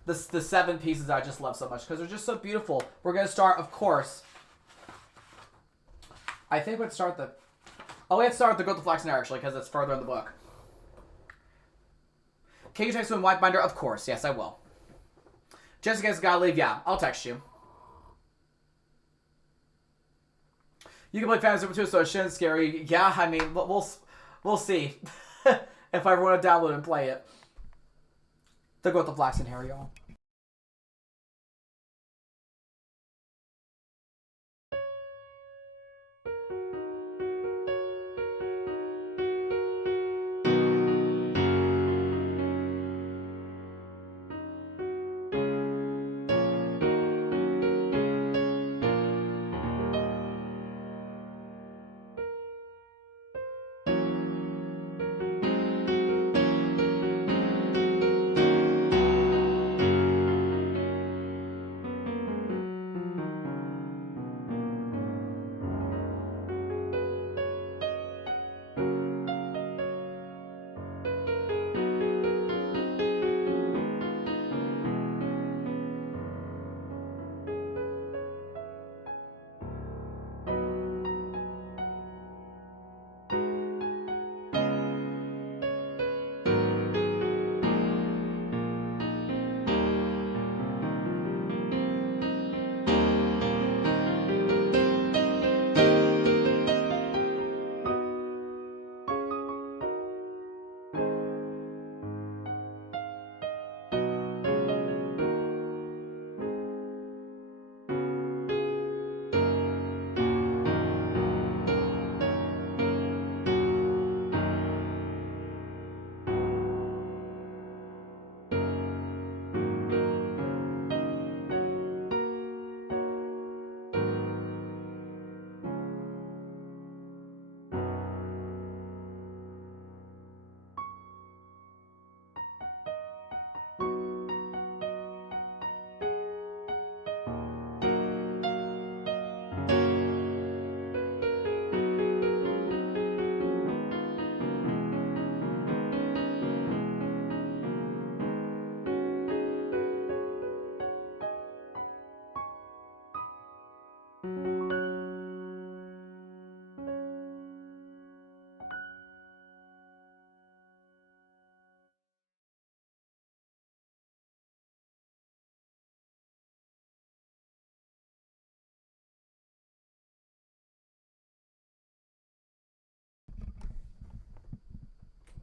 The 7 pieces I just love so much because they're just so beautiful. We're going to start, of course. I think we'd start the... Oh, we have to start with the Girl with the Flaxen Hair, actually, because it's further in the book. Can you text me in white binder? Of course. Yes, I will. Jessica's got to leave. Yeah, I'll text you. You can play Fantasy Super 2, so it shouldn't scare you. Yeah, I mean, we'll see. If I ever want to download and play it. The Girl with the Flaxen Hair, y'all.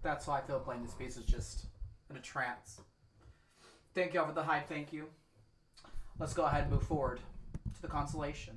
That's how I feel playing this piece, is just in a trance. Thank you all for the hype, thank you. Let's go ahead and move forward to the consolation.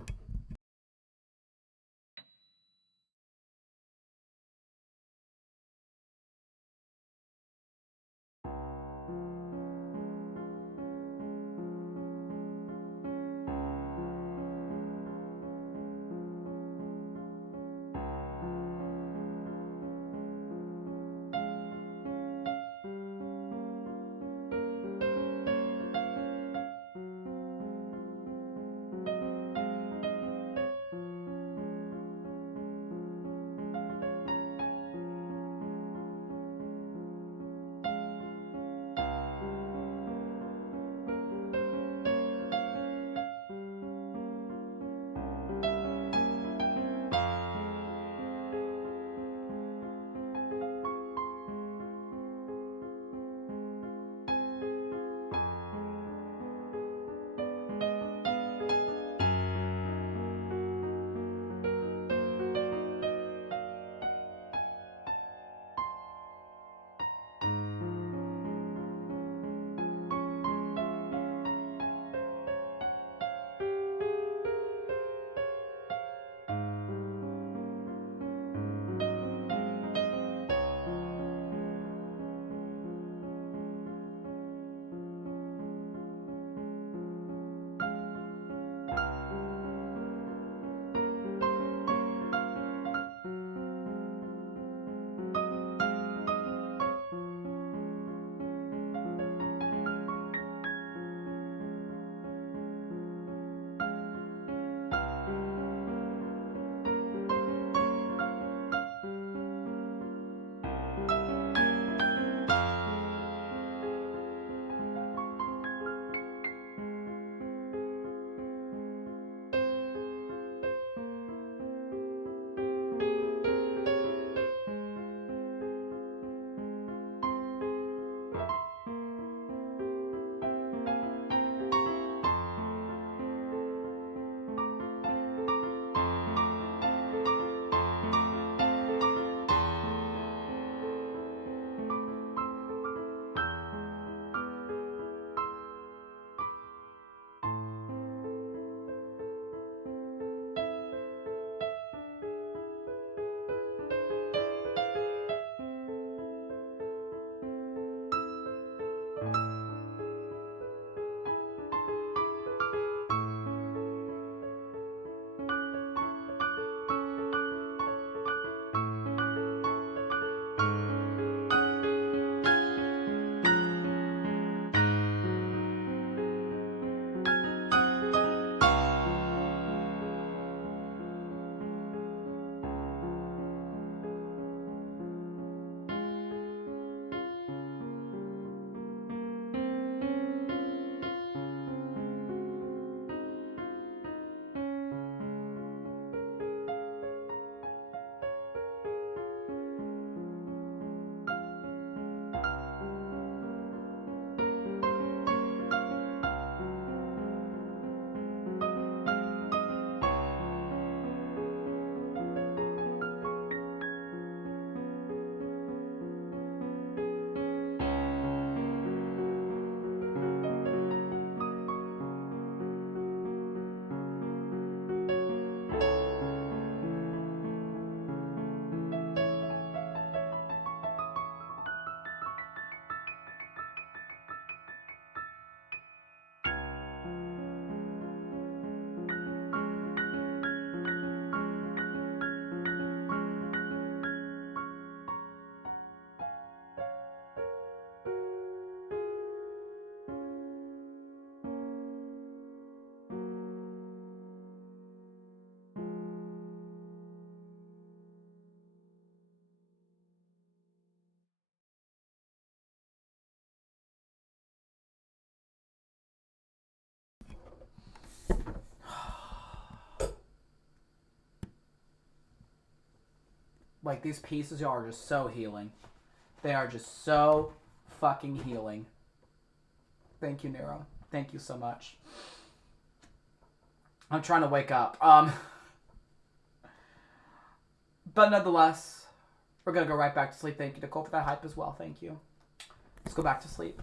Like, these pieces are just so healing. They are just so fucking healing. Thank you, Nero. Thank you so much. I'm trying to wake up. But nonetheless, we're going to go right back to sleep. Thank you, Nicole, for that hype as well. Thank you. Let's go back to sleep.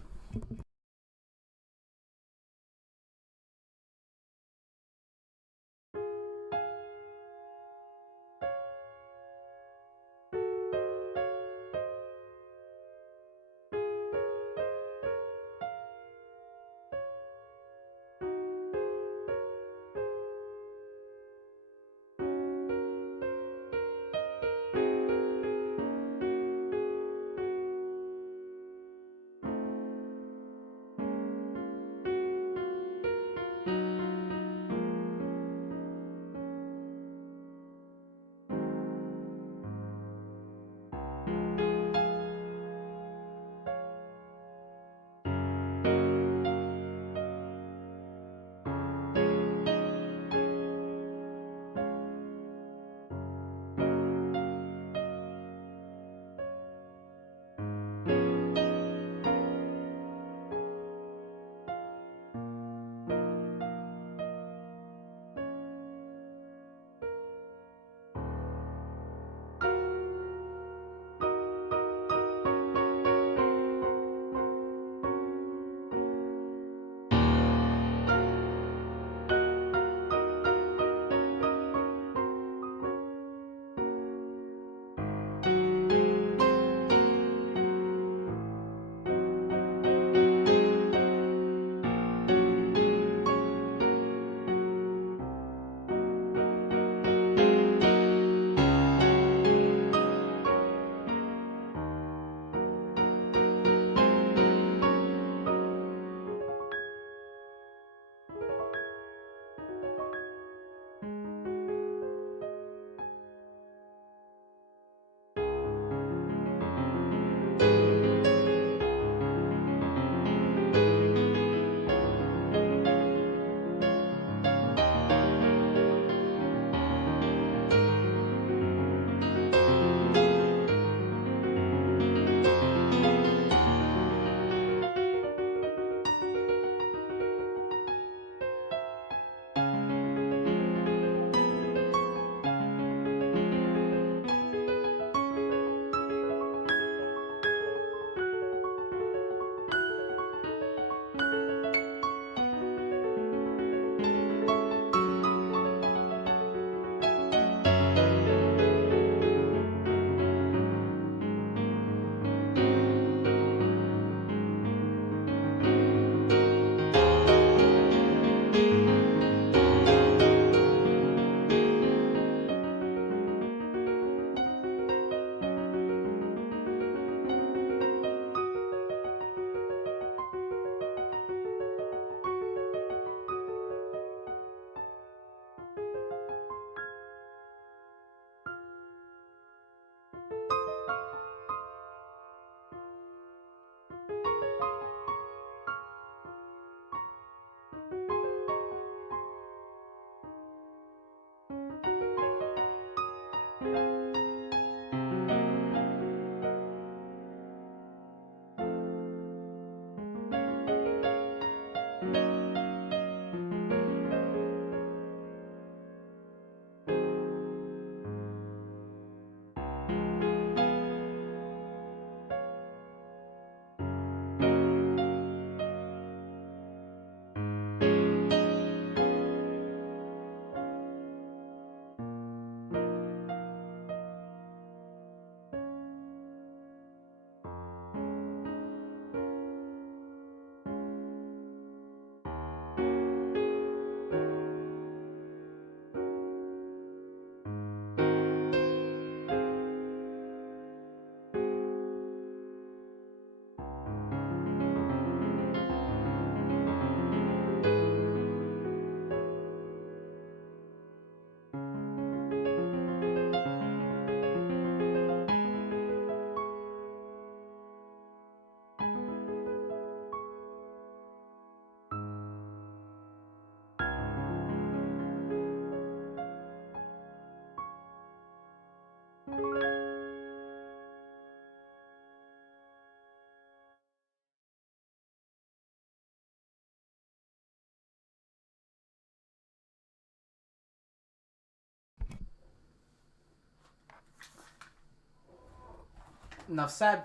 Enough said.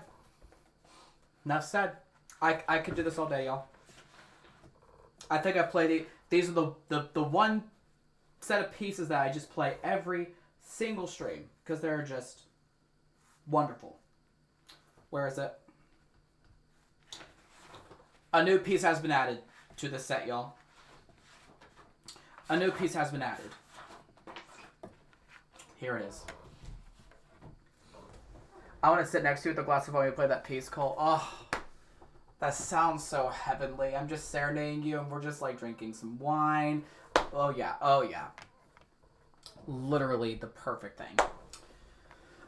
Enough said. I could do this all day, y'all. I think I played these are the one set of pieces that I just play every single stream because they're just wonderful. Where is it? A new piece has been added to this set, y'all. A new piece has been added. Here it is. I want to sit next to you with a glass of wine and play that piece, Cole. Oh, that sounds so heavenly. I'm just serenading you and we're just like drinking some wine. Oh yeah, oh yeah. Literally the perfect thing.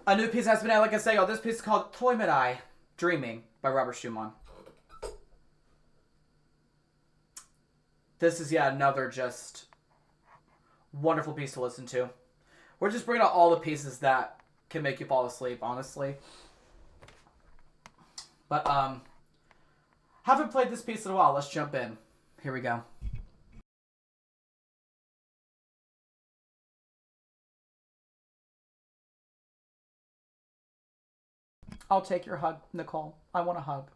A new piece has been out, like I say, this piece is called Toimedai Dreaming by Robert Schumann. This is yet another just wonderful piece to listen to. We're just bringing out all the pieces that can make you fall asleep, honestly. But, haven't played this piece in a while. Let's jump in. Here we go. I'll take your hug, Nicole. I want a hug.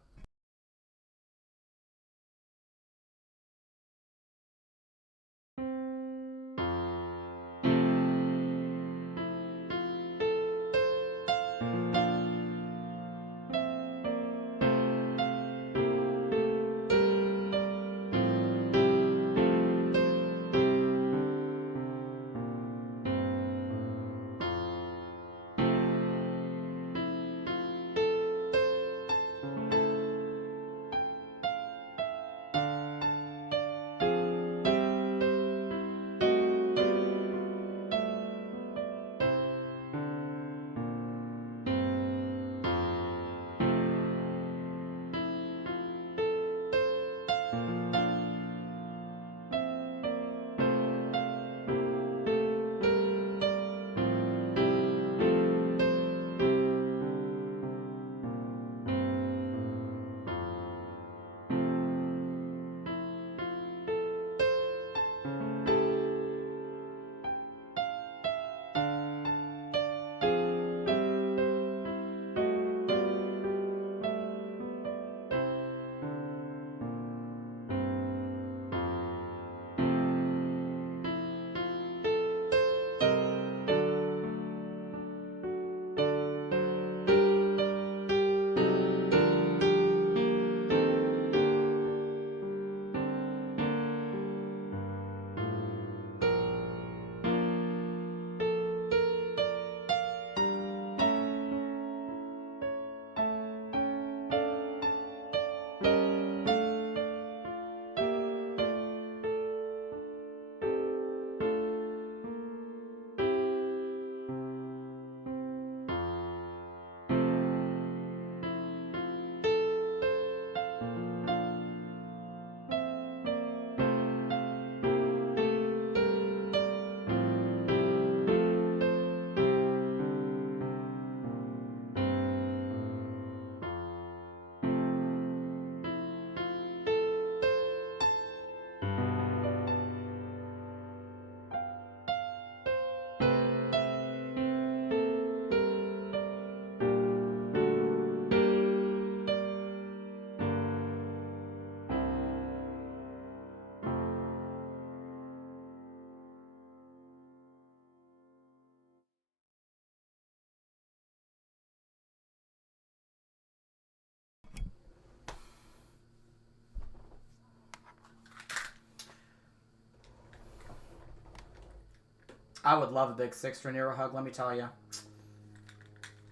I would love a big 6-string Nero hug, let me tell you.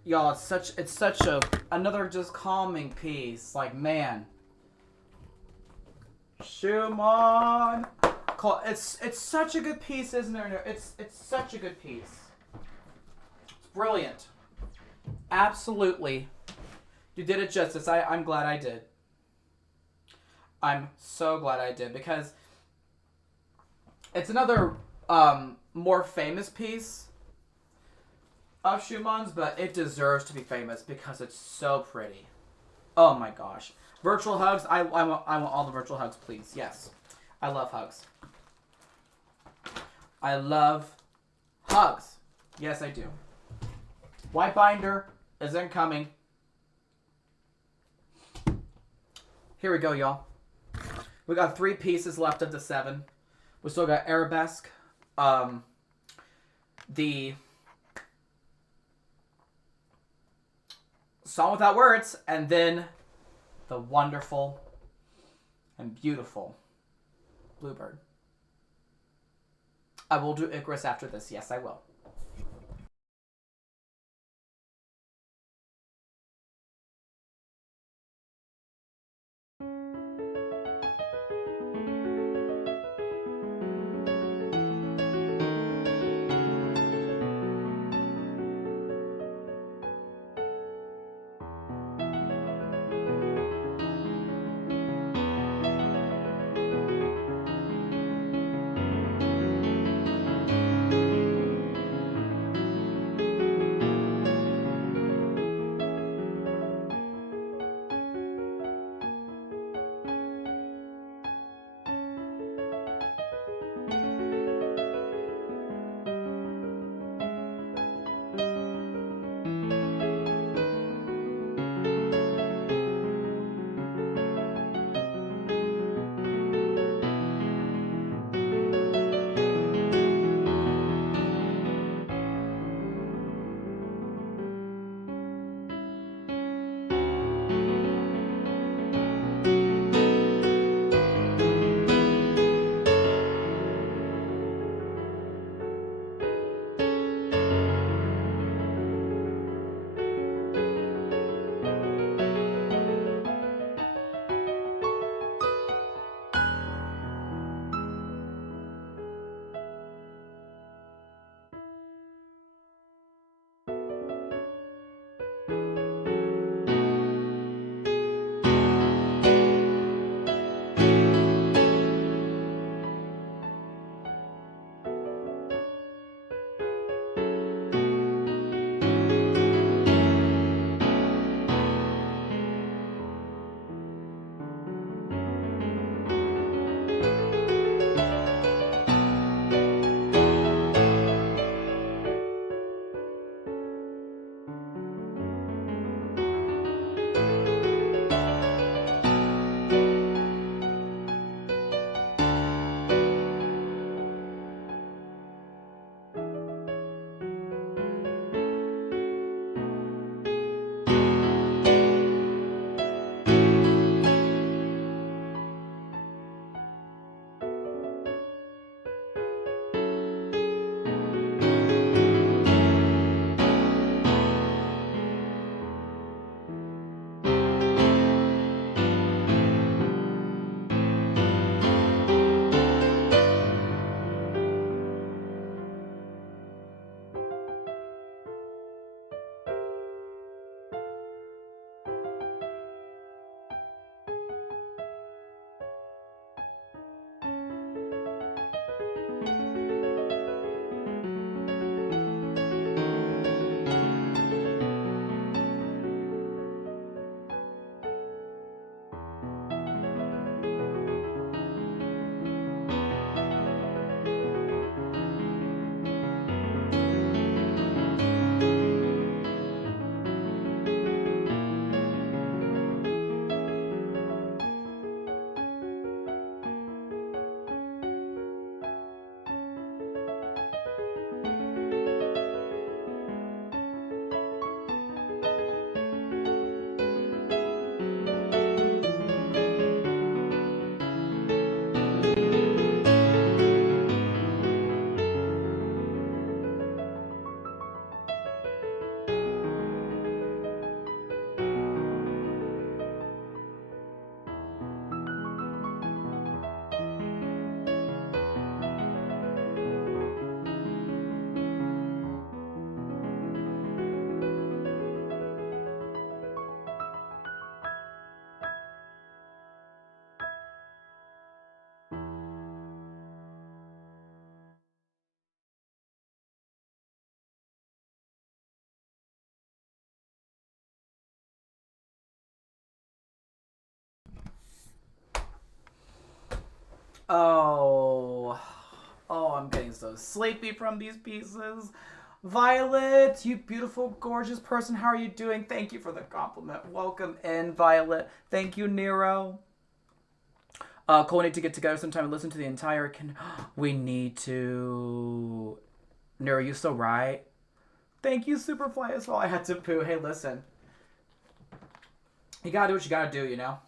Y'all, it's such another just calming piece. Like, man. Schumann. It's such a good piece, isn't there? It's such a good piece. It's brilliant. Absolutely. You did it justice. I'm glad I did. I'm so glad I did because it's another more famous piece of Schumann's, but it deserves to be famous because it's so pretty. Oh my gosh. Virtual hugs. I want all the virtual hugs, please. Yes. I love hugs. I love hugs. Yes, I do. White binder is incoming. Here we go, y'all. We got 3 pieces left of the 7. We still got Arabesque, the Song Without Words, and then the wonderful and beautiful Bluebird. I will do Icarus after this. Yes, I will. Oh, I'm getting so sleepy from these pieces. Violet, you beautiful, gorgeous person. How are you doing? Thank you for the compliment. Welcome in, Violet. Thank you, Nero. Cole, we need to get together sometime and listen to the entire. We need to. Nero, you so right. Thank you, Superfly, as well. I had to poo. Hey, listen. You gotta do what you gotta do, you know?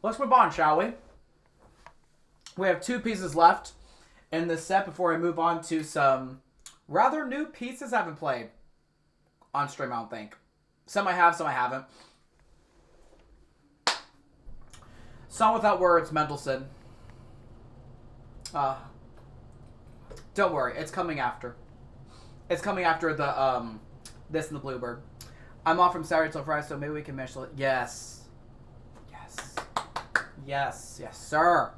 Let's move on, shall we? We have 2 pieces left in this set before I move on to some rather new pieces I haven't played on stream, I don't think. Some I have, some I haven't. Song Without Words, Mendelssohn. Don't worry, it's coming after. It's coming after the, this and the Bluebird. I'm off from Saturday till Friday, so maybe we can mesh. Yes. Yes. Yes. Yes, sir.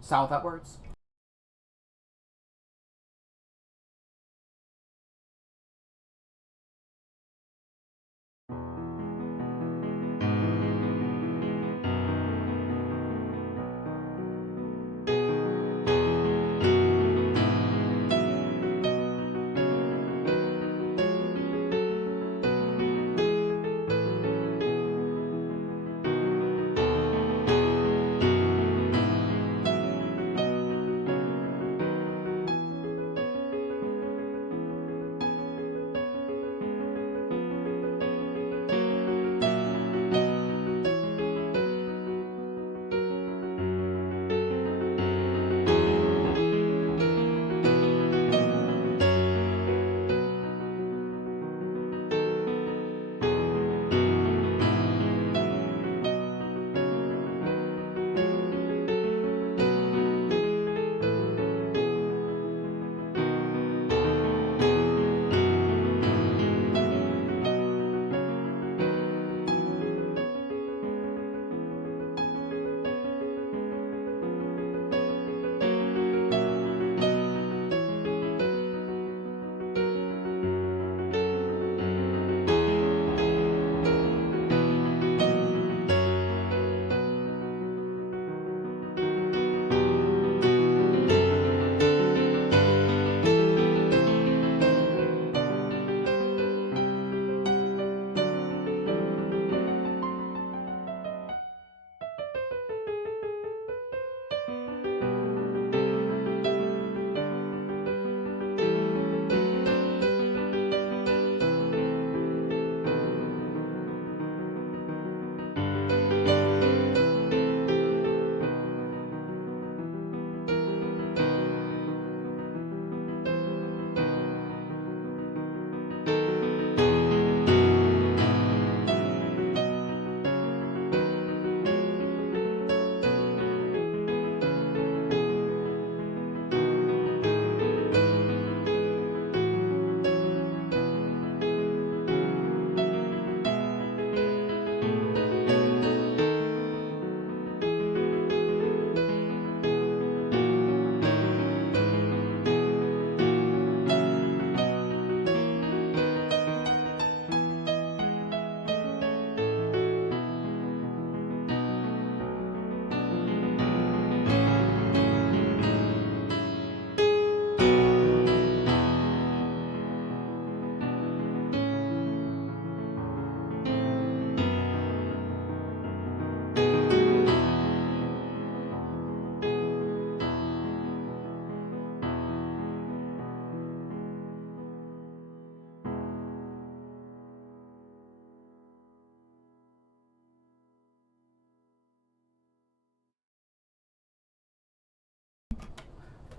Sound Without Words.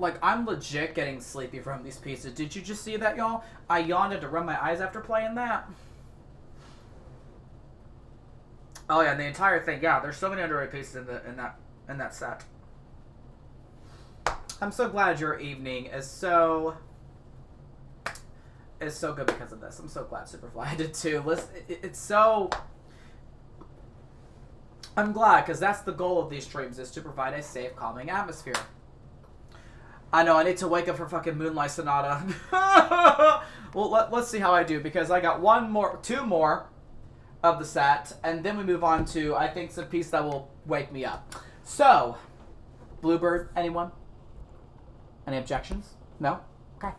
Like, I'm legit getting sleepy from these pieces. Did you just see that, y'all? I yawned to rub my eyes after playing that. Oh yeah, and the entire thing. Yeah, there's so many underrated pieces in that set. I'm so glad your evening is so good because of this. I'm so glad Superfly did too. Listen, it's so. I'm glad because that's the goal of these streams, is to provide a safe, calming atmosphere. I know, I need to wake up for fucking Moonlight Sonata. Well, let's see how I do, because I got two more of the set, and then we move on to, I think, some piece that will wake me up. So, Bluebird, anyone? Any objections? No? Okay.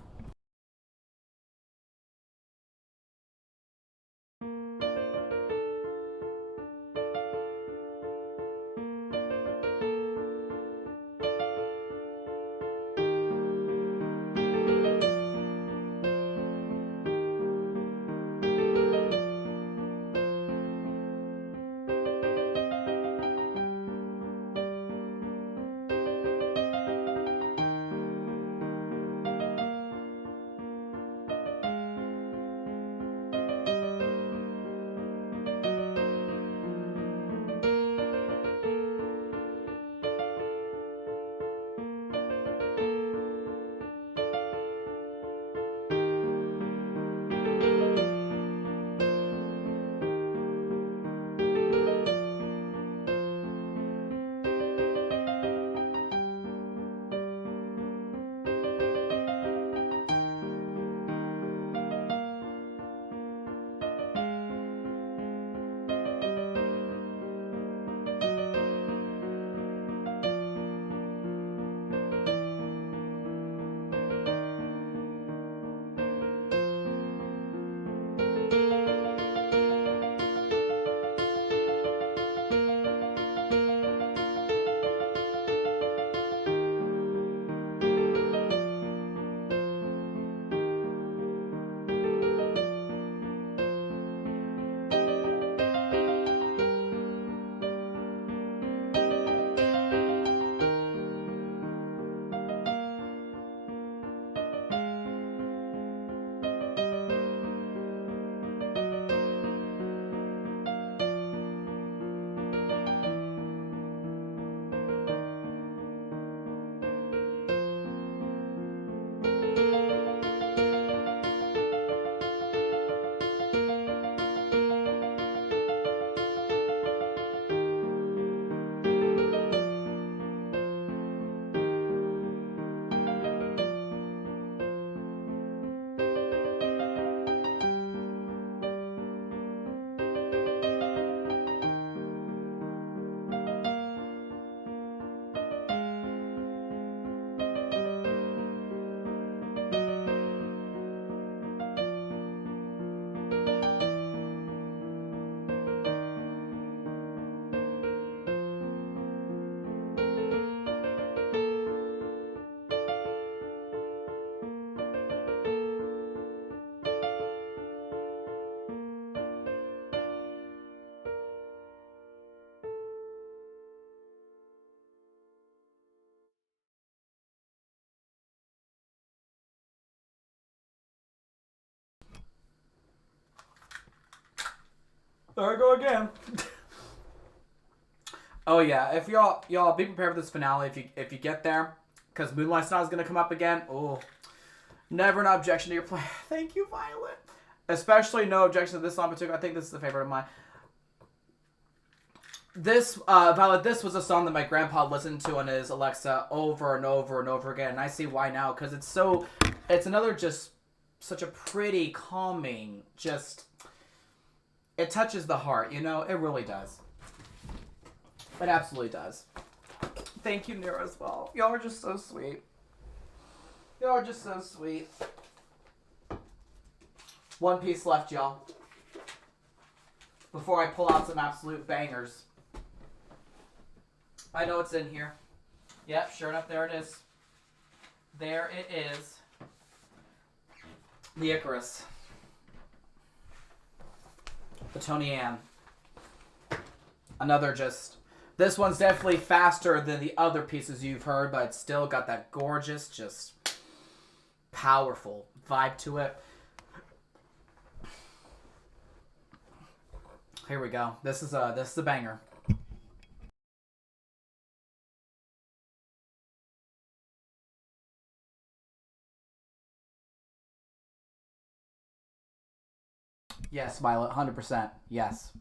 There I go again. Oh yeah, if y'all be prepared for this finale if you get there, because Moonlight's not gonna come up again. Oh, never an objection to your play. Thank you, Violet. Especially no objection to this song in particular. I think this is a favorite of mine. This Violet, this was a song that my grandpa listened to on his Alexa over and over and over again, and I see why now, because it's another just such a pretty, calming, just it touches the heart, you know, it really does. It absolutely does. Thank you, Nira, as well. Y'all are just so sweet. Y'all are just so sweet. One piece left, y'all. Before I pull out some absolute bangers. I know it's in here. Yep, sure enough, there it is. There it is. The Icarus. The Tony Ann. Another just... This one's definitely faster than the other pieces you've heard, but it's still got that gorgeous, just powerful vibe to it. Here we go. This is a banger. Yes, Violet, 100%. Yes.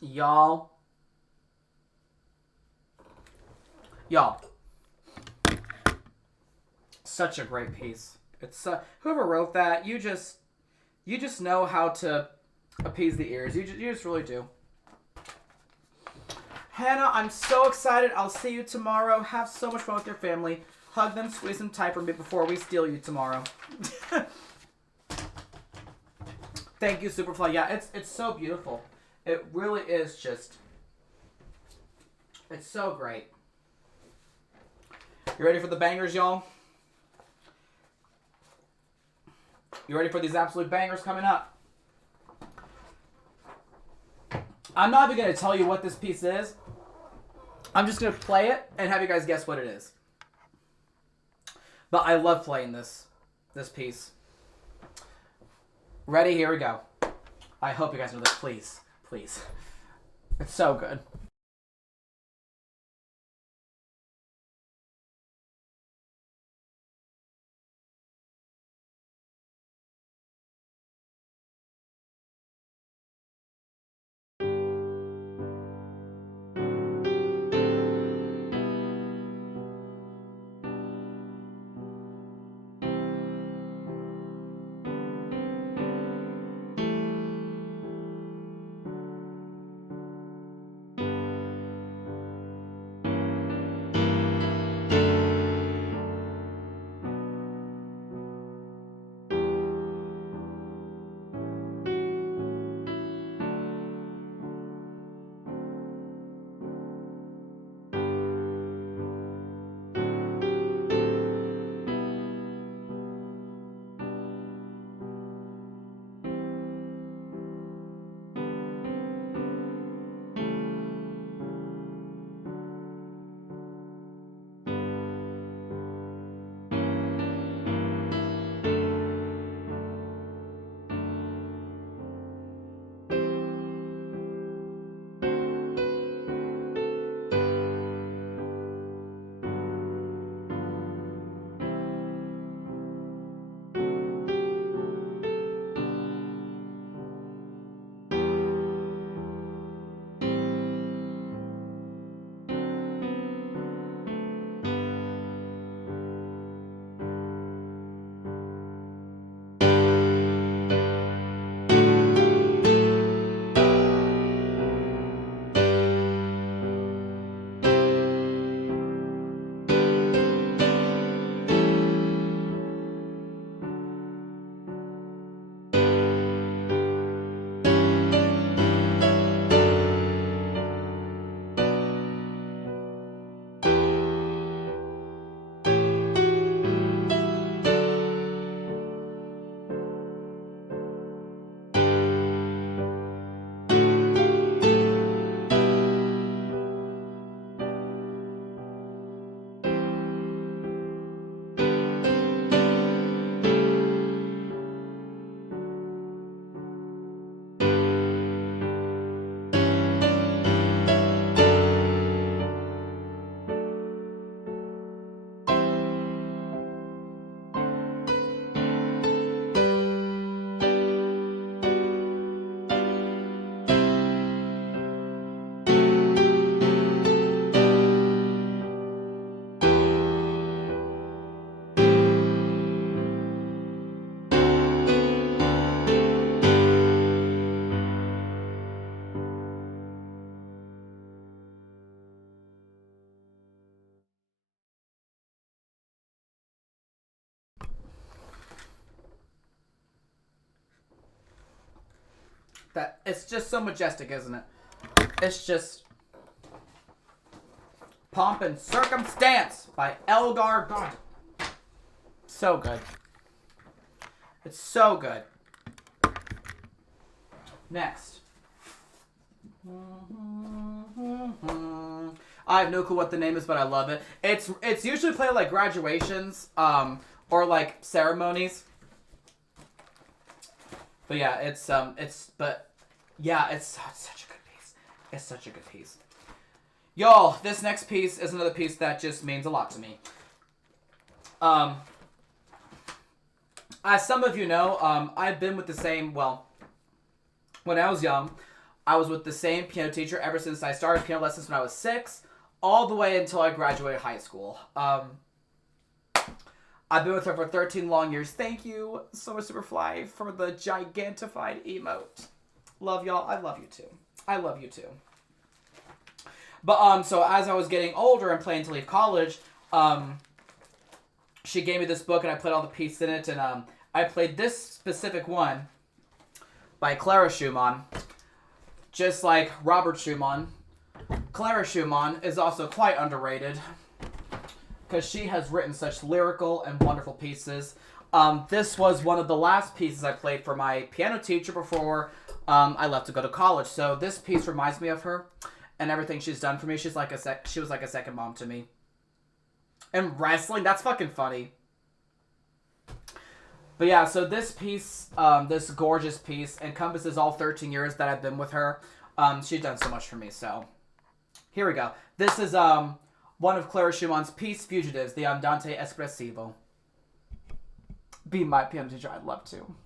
Y'all. Such a great piece. It's whoever wrote that, you just know how to appease the ears. You just really do. Hannah, I'm so excited. I'll see you tomorrow. Have so much fun with your family. Hug them, squeeze them tight for me before we steal you tomorrow. Thank you, Superfly. Yeah, it's so beautiful. It really is just... It's so great. You ready for the bangers, y'all? You ready for these absolute bangers coming up? I'm not even going to tell you what this piece is. I'm just going to play it and have you guys guess what it is. But I love playing this piece. Ready? Here we go. I hope you guys know this. Please. Please. It's so good. That it's just so majestic, isn't it? It's just Pomp and Circumstance by Elgar God. So good. It's so good. Next. I have no clue what the name is, but I love it. It's usually played like graduations, or like ceremonies. But yeah, it's such a good piece. It's such a good piece. Y'all, this next piece is another piece that just means a lot to me. As some of you know, I've been with the same, well, when I was young, I was with the same piano teacher ever since I started piano lessons when I was 6, all the way until I graduated high school. I've been with her for 13 long years. Thank you so much, Superfly, for the gigantified emote. Love y'all. I love you too. I love you too. But, so as I was getting older and planning to leave college, she gave me this book and I played all the pieces in it, and, I played this specific one by Clara Schumann. Just like Robert Schumann, Clara Schumann is also quite underrated because she has written such lyrical and wonderful pieces. This was one of the last pieces I played for my piano teacher before I left to go to college. So this piece reminds me of her and everything she's done for me. She was like a second mom to me. And wrestling, that's fucking funny. But yeah, so this piece, this gorgeous piece, encompasses all 13 years that I've been with her. She's done so much for me, so here we go. This is one of Clara Schumann's Peace Fugitives, the Andante Espressivo. Be my piano teacher, I'd love to.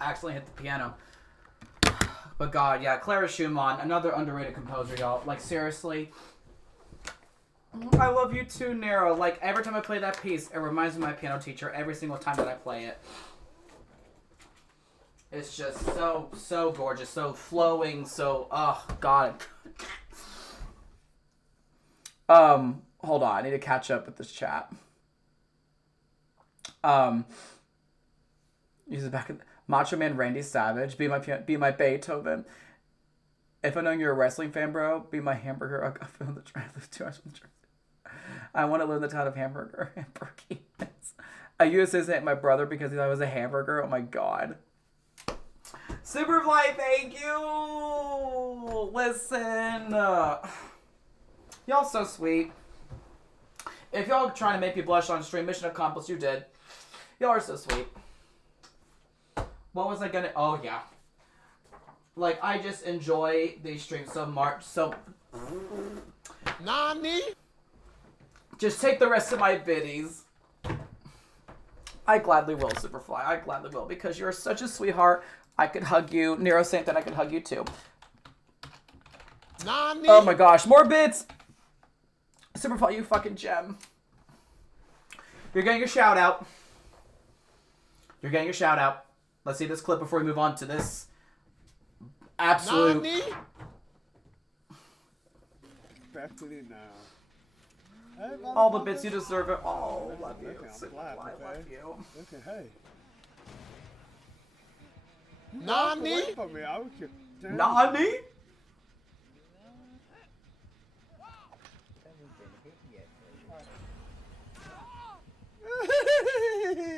Accidentally hit the piano. But God, yeah, Clara Schumann, another underrated composer, y'all. Like, seriously. I love you too, Nero. Like, every time I play that piece, it reminds me of my piano teacher every single time that I play it. It's just so gorgeous, so flowing, so, oh, God. Hold on, I need to catch up with this chat. Use it back in Macho Man Randy Savage, be my Beethoven. If I know you're a wrestling fan, bro, be my hamburger. I'll feel the try to live 2 hours from the Jersey. I want to live in the town of Hamburger. I used to say my brother because he thought I was a hamburger. Oh my God. Superfly, thank you. Listen, y'all so sweet. If y'all trying to make me blush on stream, mission accomplished. You did. Y'all are so sweet. What was I gonna? Oh yeah. Like, I just enjoy these streams so much. So. Nani? Just take the rest of my biddies. I gladly will, Superfly. I gladly will, because you're such a sweetheart. I could hug you. Nero saying that I could hug you too. Nani? Oh my gosh, more bits. Superfly, you fucking gem. You're getting a shout out. You're getting a shout out. Let's see this clip before we move on to this absolute. Nani? Back to it now. All the bits you deserve it. Oh, love you. Okay, I'm Superfly, glad, love okay. you. Okay, hey. Nani? Wait for me. I was just. Nani?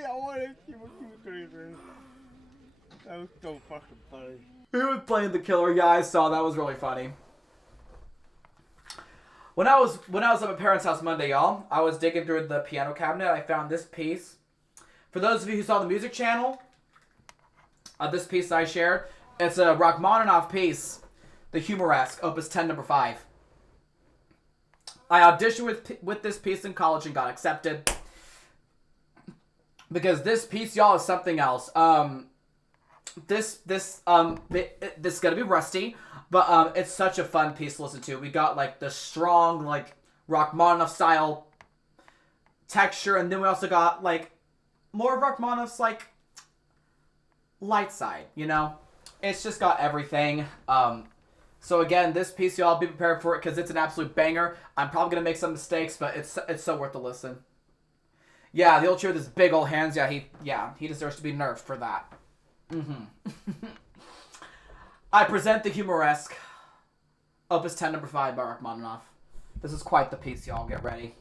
I want to keep crazy. That was so fucking funny. He was playing the killer. Yeah, I saw that. Was really funny. When I was at my parents' house Monday, y'all, I was digging through the piano cabinet. I found this piece. For those of you who saw the music channel, this piece I shared, it's a Rachmaninoff piece, the Humoresque, Opus 10, number 5. I auditioned with this piece in college and got accepted. Because this piece, y'all, is something else. This is gonna be rusty, but it's such a fun piece to listen to. We got like the strong, like Rachmaninoff style texture, and then we also got like more of Rachmaninoff's like light side. You know, it's just got everything. So again, this piece, y'all, be prepared for it because it's an absolute banger. I'm probably gonna make some mistakes, but it's so worth the listen. Yeah, the old cheer with his big old hands. Yeah, he deserves to be nerfed for that. I present the Humoresque, Opus 10, number 5 by Rachmaninoff. This is quite the piece, y'all. Get ready.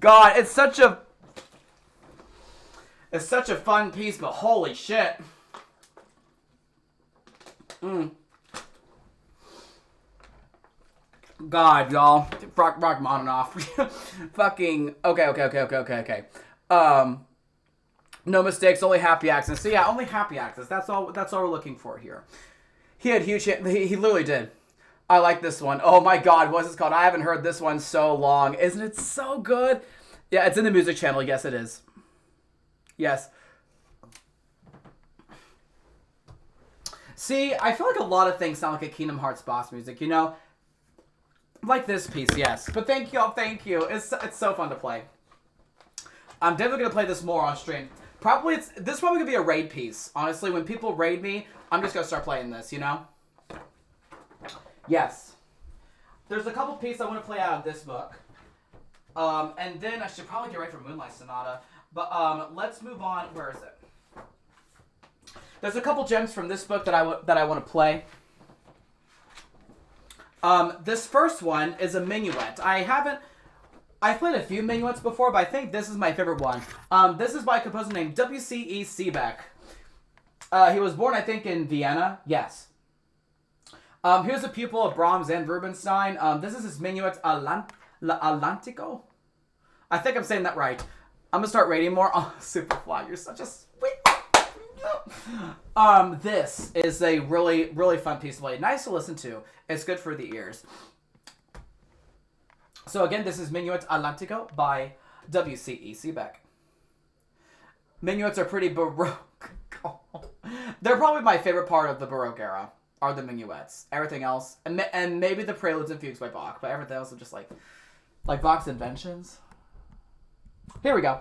God, it's such a fun piece, but holy shit. God, y'all. Rock Rachmaninoff. Fucking okay. No mistakes, only happy accents. So yeah, only happy accents. That's all we're looking for here. He had huge he literally did. I like this one. Oh my god, what's this called? I haven't heard this one so long. Isn't it so good? Yeah, it's in the music channel. Yes, it is. Yes. See, I feel like a lot of things sound like a Kingdom Hearts boss music, you know? Like this piece, yes. But thank you all, thank you. It's so fun to play. I'm definitely going to play this more on stream. This is probably going to be a raid piece. Honestly, when people raid me, I'm just going to start playing this, you know? Yes. There's a couple pieces I want to play out of this book. And then I should probably get ready for Moonlight Sonata. But let's move on. Where is it? There's a couple gems from this book that I want to play. This first one is a minuet. I've played a few minuets before, but I think this is my favorite one. This is by a composer named W.C.E. Seebeck. He was born, I think, in Vienna. Yes. He was a pupil of Brahms and Rubinstein. This is his minuet Atlantico. I think I'm saying that right. I'm gonna start rating more. Oh, Superfly, you're such a sweet. This is a really, really fun piece to play. Nice to listen to. It's good for the ears. So again, this is Minuet Atlantico by W.C.E. Seebeck. Minuets are pretty Baroque. They're probably my favorite part of the Baroque era, are the minuets. Everything else, and maybe the preludes and fugues by Bach, but everything else is just like Bach's inventions. Here we go.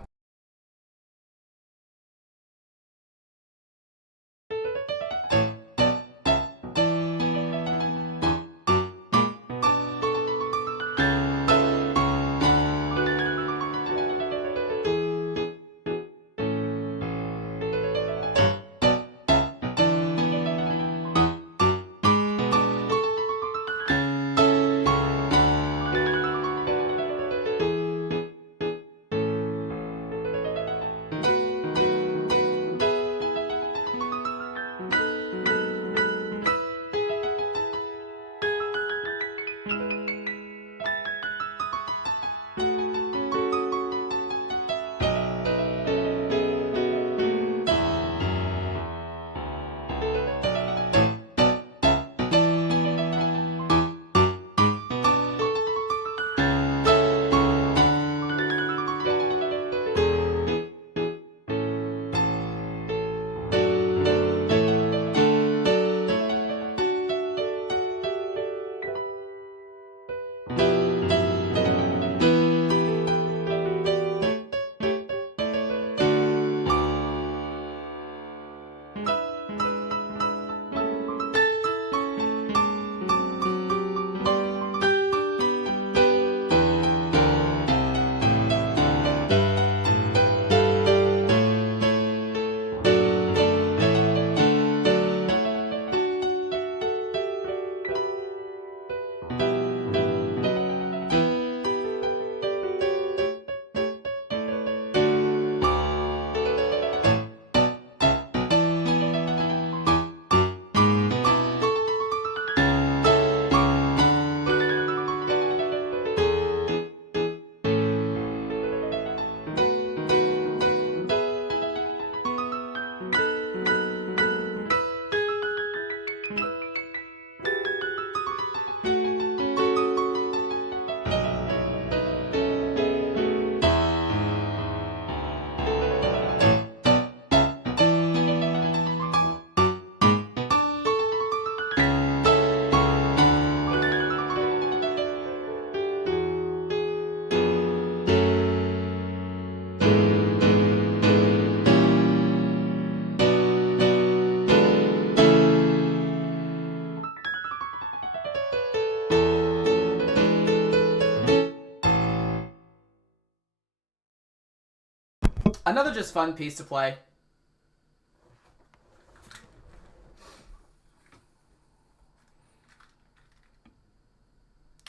Another just fun piece to play.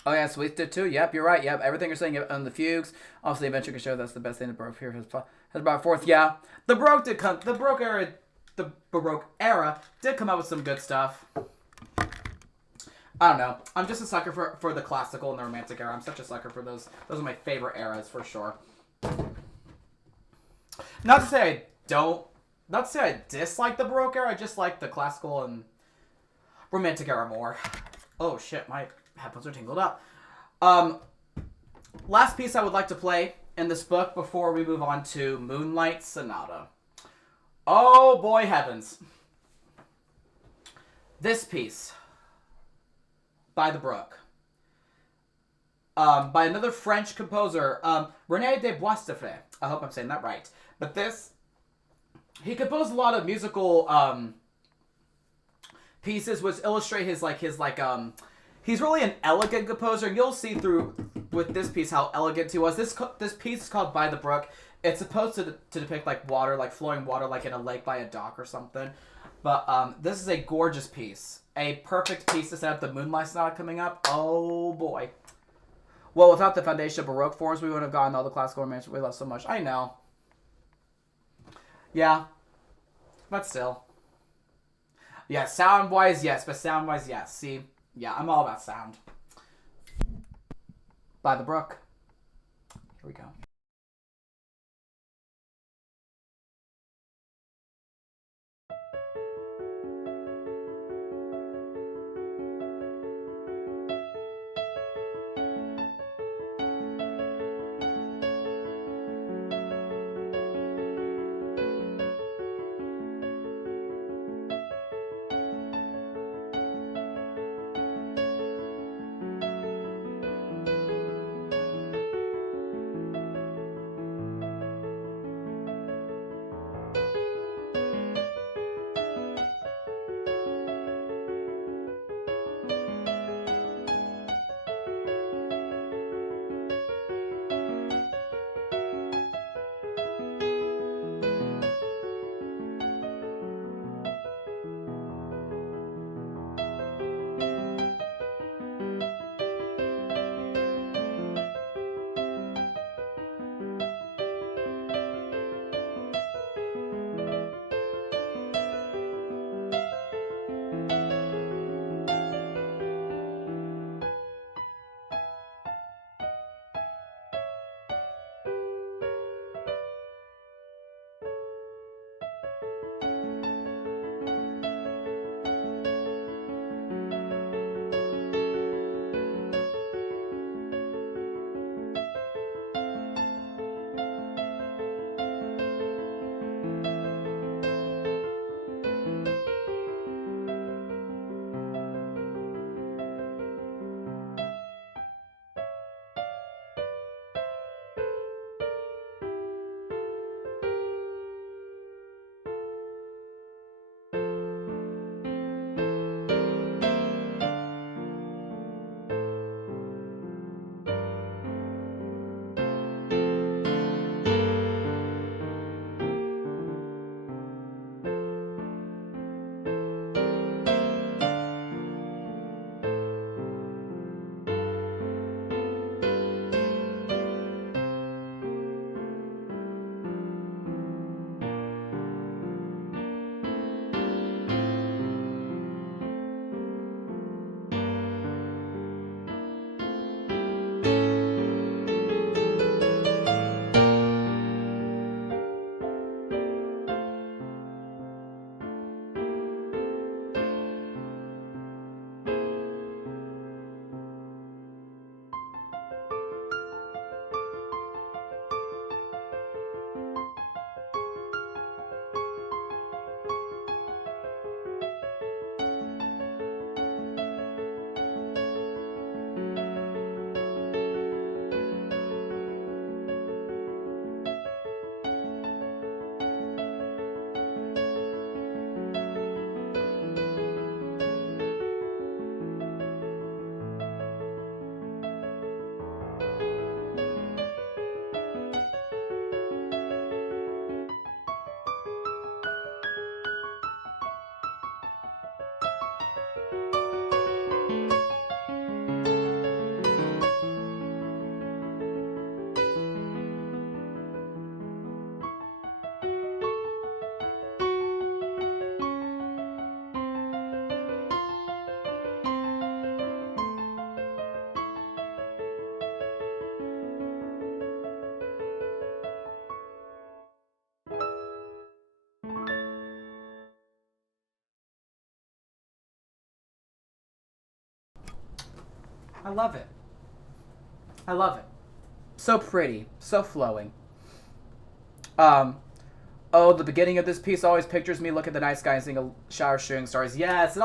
Oh yeah, Sweet did too. Yep, you're right. Yep, everything you're saying on the Fugues. Obviously, Adventure can show that's the best thing the Baroque period has brought forth. Yeah, the Baroque did come. The Baroque era did come out with some good stuff. I don't know. I'm just a sucker for the classical and the Romantic era. I'm such a sucker for those. Those are my favorite eras for sure. Not to say I don't. Not to say I dislike the Baroque era. I just like the classical and Romantic era more. Oh shit, my headphones are tingled up. Last piece I would like to play in this book before we move on to Moonlight Sonata. Oh boy heavens. This piece by the Baroque. By another French composer, René de Boisdeffre. I hope I'm saying that right. But this, he composed a lot of musical pieces which illustrate his he's really an elegant composer. You'll see through with this piece how elegant he was. This piece is called By the Brook. It's supposed to depict like water, like flowing water, like in a lake by a dock or something. But this is a gorgeous piece. A perfect piece to set up the Moonlight Sonata coming up. Oh boy. Well, without the foundation of Baroque forms, we wouldn't have gotten all the classical romantic we love so much. I know. Yeah. But still. Yeah, sound-wise, yes. But sound-wise, yes. See? Yeah, I'm all about sound. By the Brook. Here we go. I love it. I love it. So pretty. So flowing. Oh, the beginning of this piece always pictures me look at the night sky and seeing a shower of shooting stars. Yes,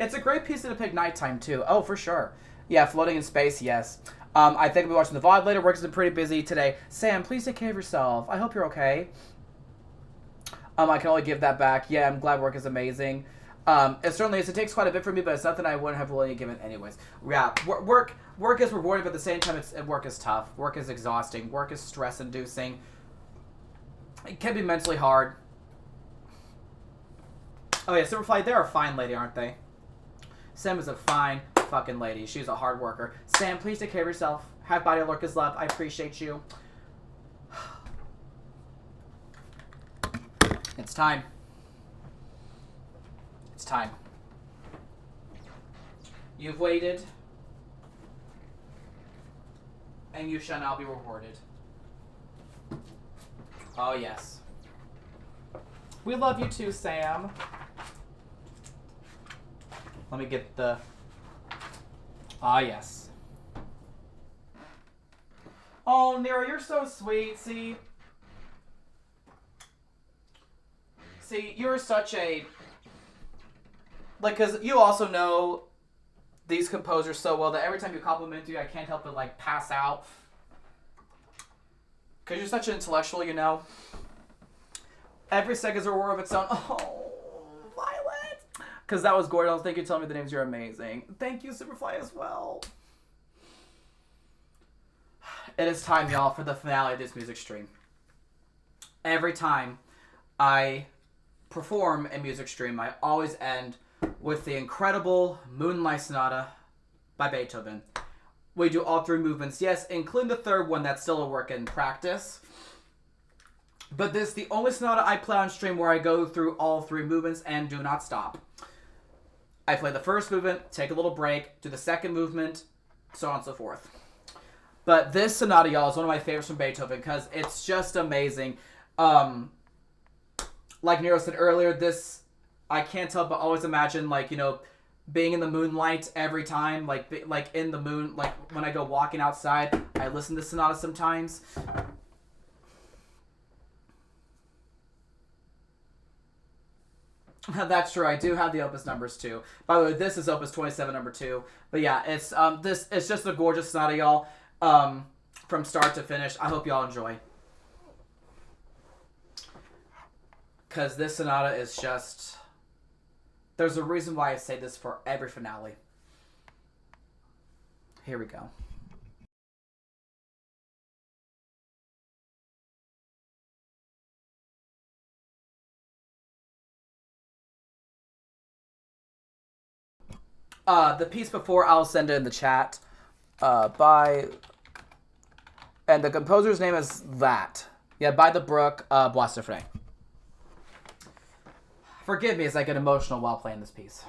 it's a great piece to depict nighttime too. Oh, for sure. Yeah, floating in space, yes. I think I'll be watching the VOD later. Work's been pretty busy today. Sam, please take care of yourself. I hope you're okay. I can only give that back. Yeah, I'm glad work is amazing. It certainly is. It takes quite a bit for me, but it's nothing I wouldn't have really given anyways. Yeah, work is rewarding, but at the same time, work is tough. Work is exhausting. Work is stress-inducing. It can be mentally hard. Oh yeah, Superfly, they're a fine lady, aren't they? Sam is a fine fucking lady. She's a hard worker. Sam, please take care of yourself. Have body lurk is love. I appreciate you. It's time. It's time. You've waited, and you shall now be rewarded. Oh, yes. We love you too, Sam. Let me get the... Ah, yes. Oh, Nero, you're so sweet. See, you're such a... Like, because you also know these composers so well that every time you compliment you, I can't help but, like, pass out. Because you're such an intellectual, you know. Every second's a war of its own. Oh, Violet. Because that was gorgeous. Thank you for telling me the names. You're amazing. Thank you, Superfly, as well. It is time, y'all, for the finale of this music stream. Every time I perform a music stream, I always end with the incredible Moonlight Sonata by Beethoven. We do all three movements, yes, including the third one that's still a work in practice. But this is the only sonata I play on stream where I go through all three movements and do not stop. I play the first movement, take a little break, do the second movement, so on and so forth. But this sonata, y'all, is one of my favorites from Beethoven because it's just amazing. Like Nero said earlier, this, I can't help but always imagine, like, you know, being in the moonlight every time, like in the moon, like when I go walking outside, I listen to sonata sometimes. That's true. I do have the opus numbers too. By the way, this is opus 27 number 2. But yeah, it's it's just a gorgeous sonata, y'all. From start to finish. I hope y'all enjoy. Cause this sonata is just, there's a reason why I say this for every finale. Here we go. The piece before, I'll send it in the chat. And the composer's name is that. Yeah, by the Brook, Bois Symphony. Forgive me as I get emotional while playing this piece.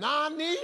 Nani?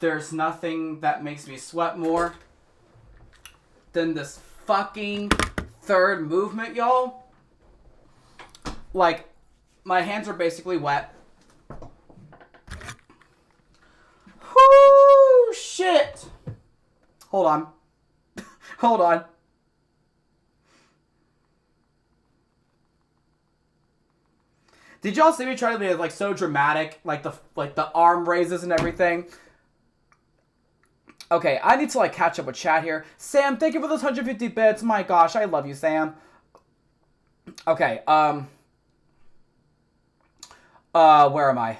There's nothing that makes me sweat more than this fucking third movement, y'all. Like, my hands are basically wet. Whoo, shit. Hold on. Hold on. Did y'all see me try to be like so dramatic, like the arm raises and everything? Okay, I need to like catch up with chat here. Sam, thank you for those 150 bits. My gosh, I love you, Sam. Okay, where am I?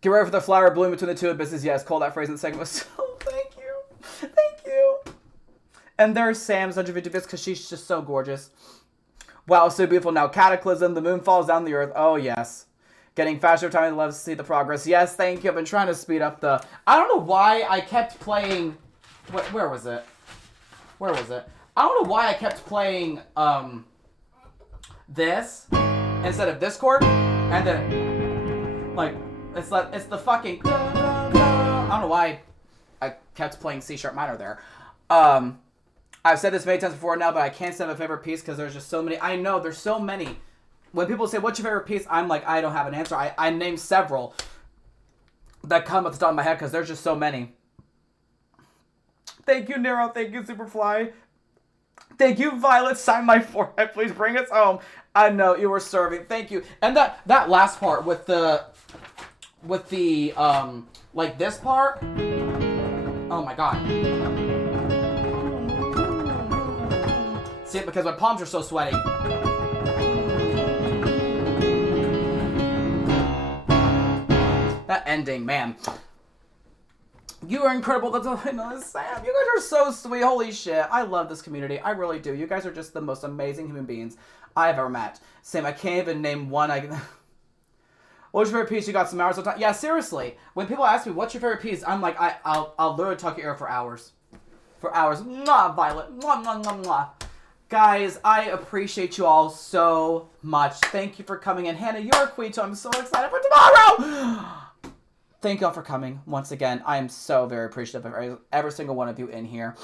Get ready for the flower bloom between the two abysses. Yes, call that phrase in the segment. So, thank you. Thank you. And there's Sam's 150 bits because she's just so gorgeous. Wow, so beautiful. Now, Cataclysm, the moon falls down the earth. Oh, yes. Getting faster every time. I love to see the progress. Yes, thank you. I've been trying to speed up the... I don't know why I kept playing... Where was it? Where was it? I don't know why I kept playing, this instead of Discord. And then, like, it's the fucking... I don't know why I kept playing C# minor there. I've said this many times before now, but I can't say my favorite piece because there's just so many. I know, there's so many. When people say, what's your favorite piece? I'm like, I don't have an answer. I name several that come at the top of my head because there's just so many. Thank you, Nero. Thank you, Superfly. Thank you, Violet. Sign my forehead. Please bring us home. I know, you were serving. Thank you. And that last part with the, like this part. Oh my God. See, because my palms are so sweaty. That ending, man. You are incredible. That's all I know is Sam. You guys are so sweet. Holy shit. I love this community. I really do. You guys are just the most amazing human beings I've ever met. Sam, I can't even name one. What's your favorite piece? You got some hours of time? Yeah, seriously. When people ask me, what's your favorite piece? I'm like, I'll literally talk your ear for hours. For hours. Mwah, Violet. Mwah, mwah, mwah, mwah. Guys, I appreciate you all so much. Thank you for coming in. Hannah, you're a queen, so I'm so excited for tomorrow! Thank y'all for coming once again. I am so very appreciative of every single one of you in here.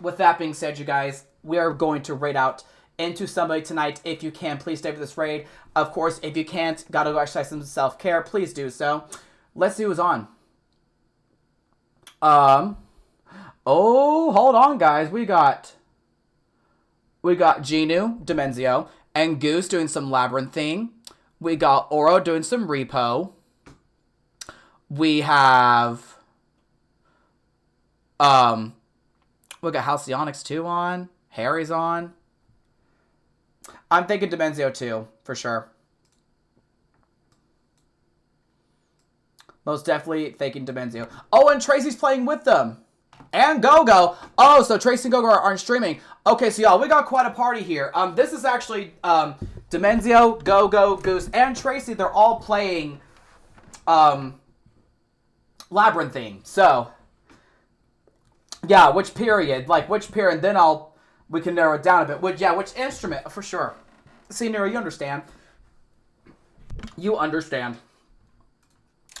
With that being said, you guys, we are going to raid out into somebody tonight. If you can, please stay for this raid. Of course, if you can't, gotta go exercise some self-care, please do so. Let's see who's on. Oh, hold on, guys. We got Genu, Dimenzio, and Goose doing some labyrinthing. We got Oro doing some repo. We have, we got Halcyonics 2 on. Harry's on. I'm thinking Dimenzio too, for sure. Most definitely thinking Dimenzio. Oh, and Tracy's playing with them. And Gogo. Oh, so Tracy and Gogo aren't streaming. Okay, so y'all, we got quite a party here. This is actually Dimenzio, Gogo, Goose, and Tracy. They're all playing Labyrinthine. So, yeah, which period? Like, which period? Then we can narrow it down a bit. Which instrument? For sure. See, Nero, you understand. You understand.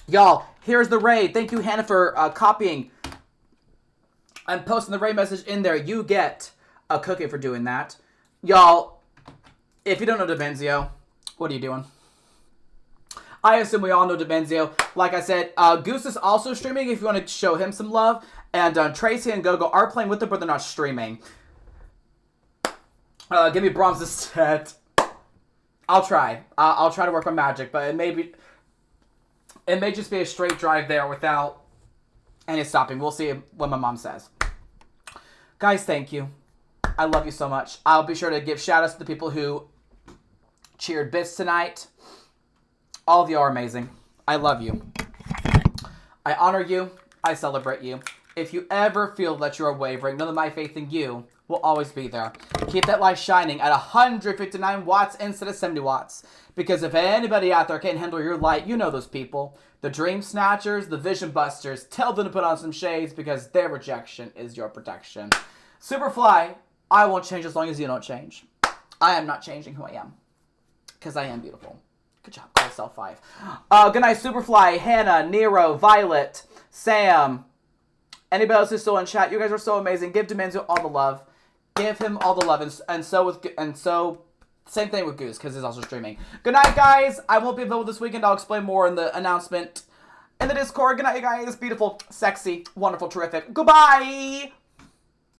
Y'all, here's the raid. Thank you, Hannah, for copying and posting the raid message in there. You get a cookie for doing that. Y'all, if you don't know Dimenzio, what are you doing? I assume we all know Dimenzio. Like I said, Goose is also streaming if you want to show him some love. And Tracy and Gogo are playing with them, but they're not streaming. Give me Brahms' set. I'll try. I'll try to work on magic, but it may just be a straight drive there without any stopping. We'll see what my mom says. Guys, thank you. I love you so much. I'll be sure to give shout-outs to the people who cheered bits tonight. All of you are amazing. I love you. I honor you. I celebrate you. If you ever feel that you are wavering, know that my faith in you will always be there. Keep that light shining at 159 watts instead of 70 watts. Because if anybody out there can't handle your light, you know those people. The dream snatchers, the vision busters. Tell them to put on some shades because their rejection is your protection. Superfly, I won't change as long as you don't change. I am not changing who I am. Because I am beautiful. Good job, Cell 5. Good night, Superfly, Hannah, Nero, Violet, Sam. Anybody else who's still in chat, you guys are so amazing. Give Demanzo all the love. Give him all the love, and so same thing with Goose, because he's also streaming. Good night, guys. I won't be available this weekend. I'll explain more in the announcement in the Discord. Good night, you guys. Beautiful, sexy, wonderful, terrific. Goodbye.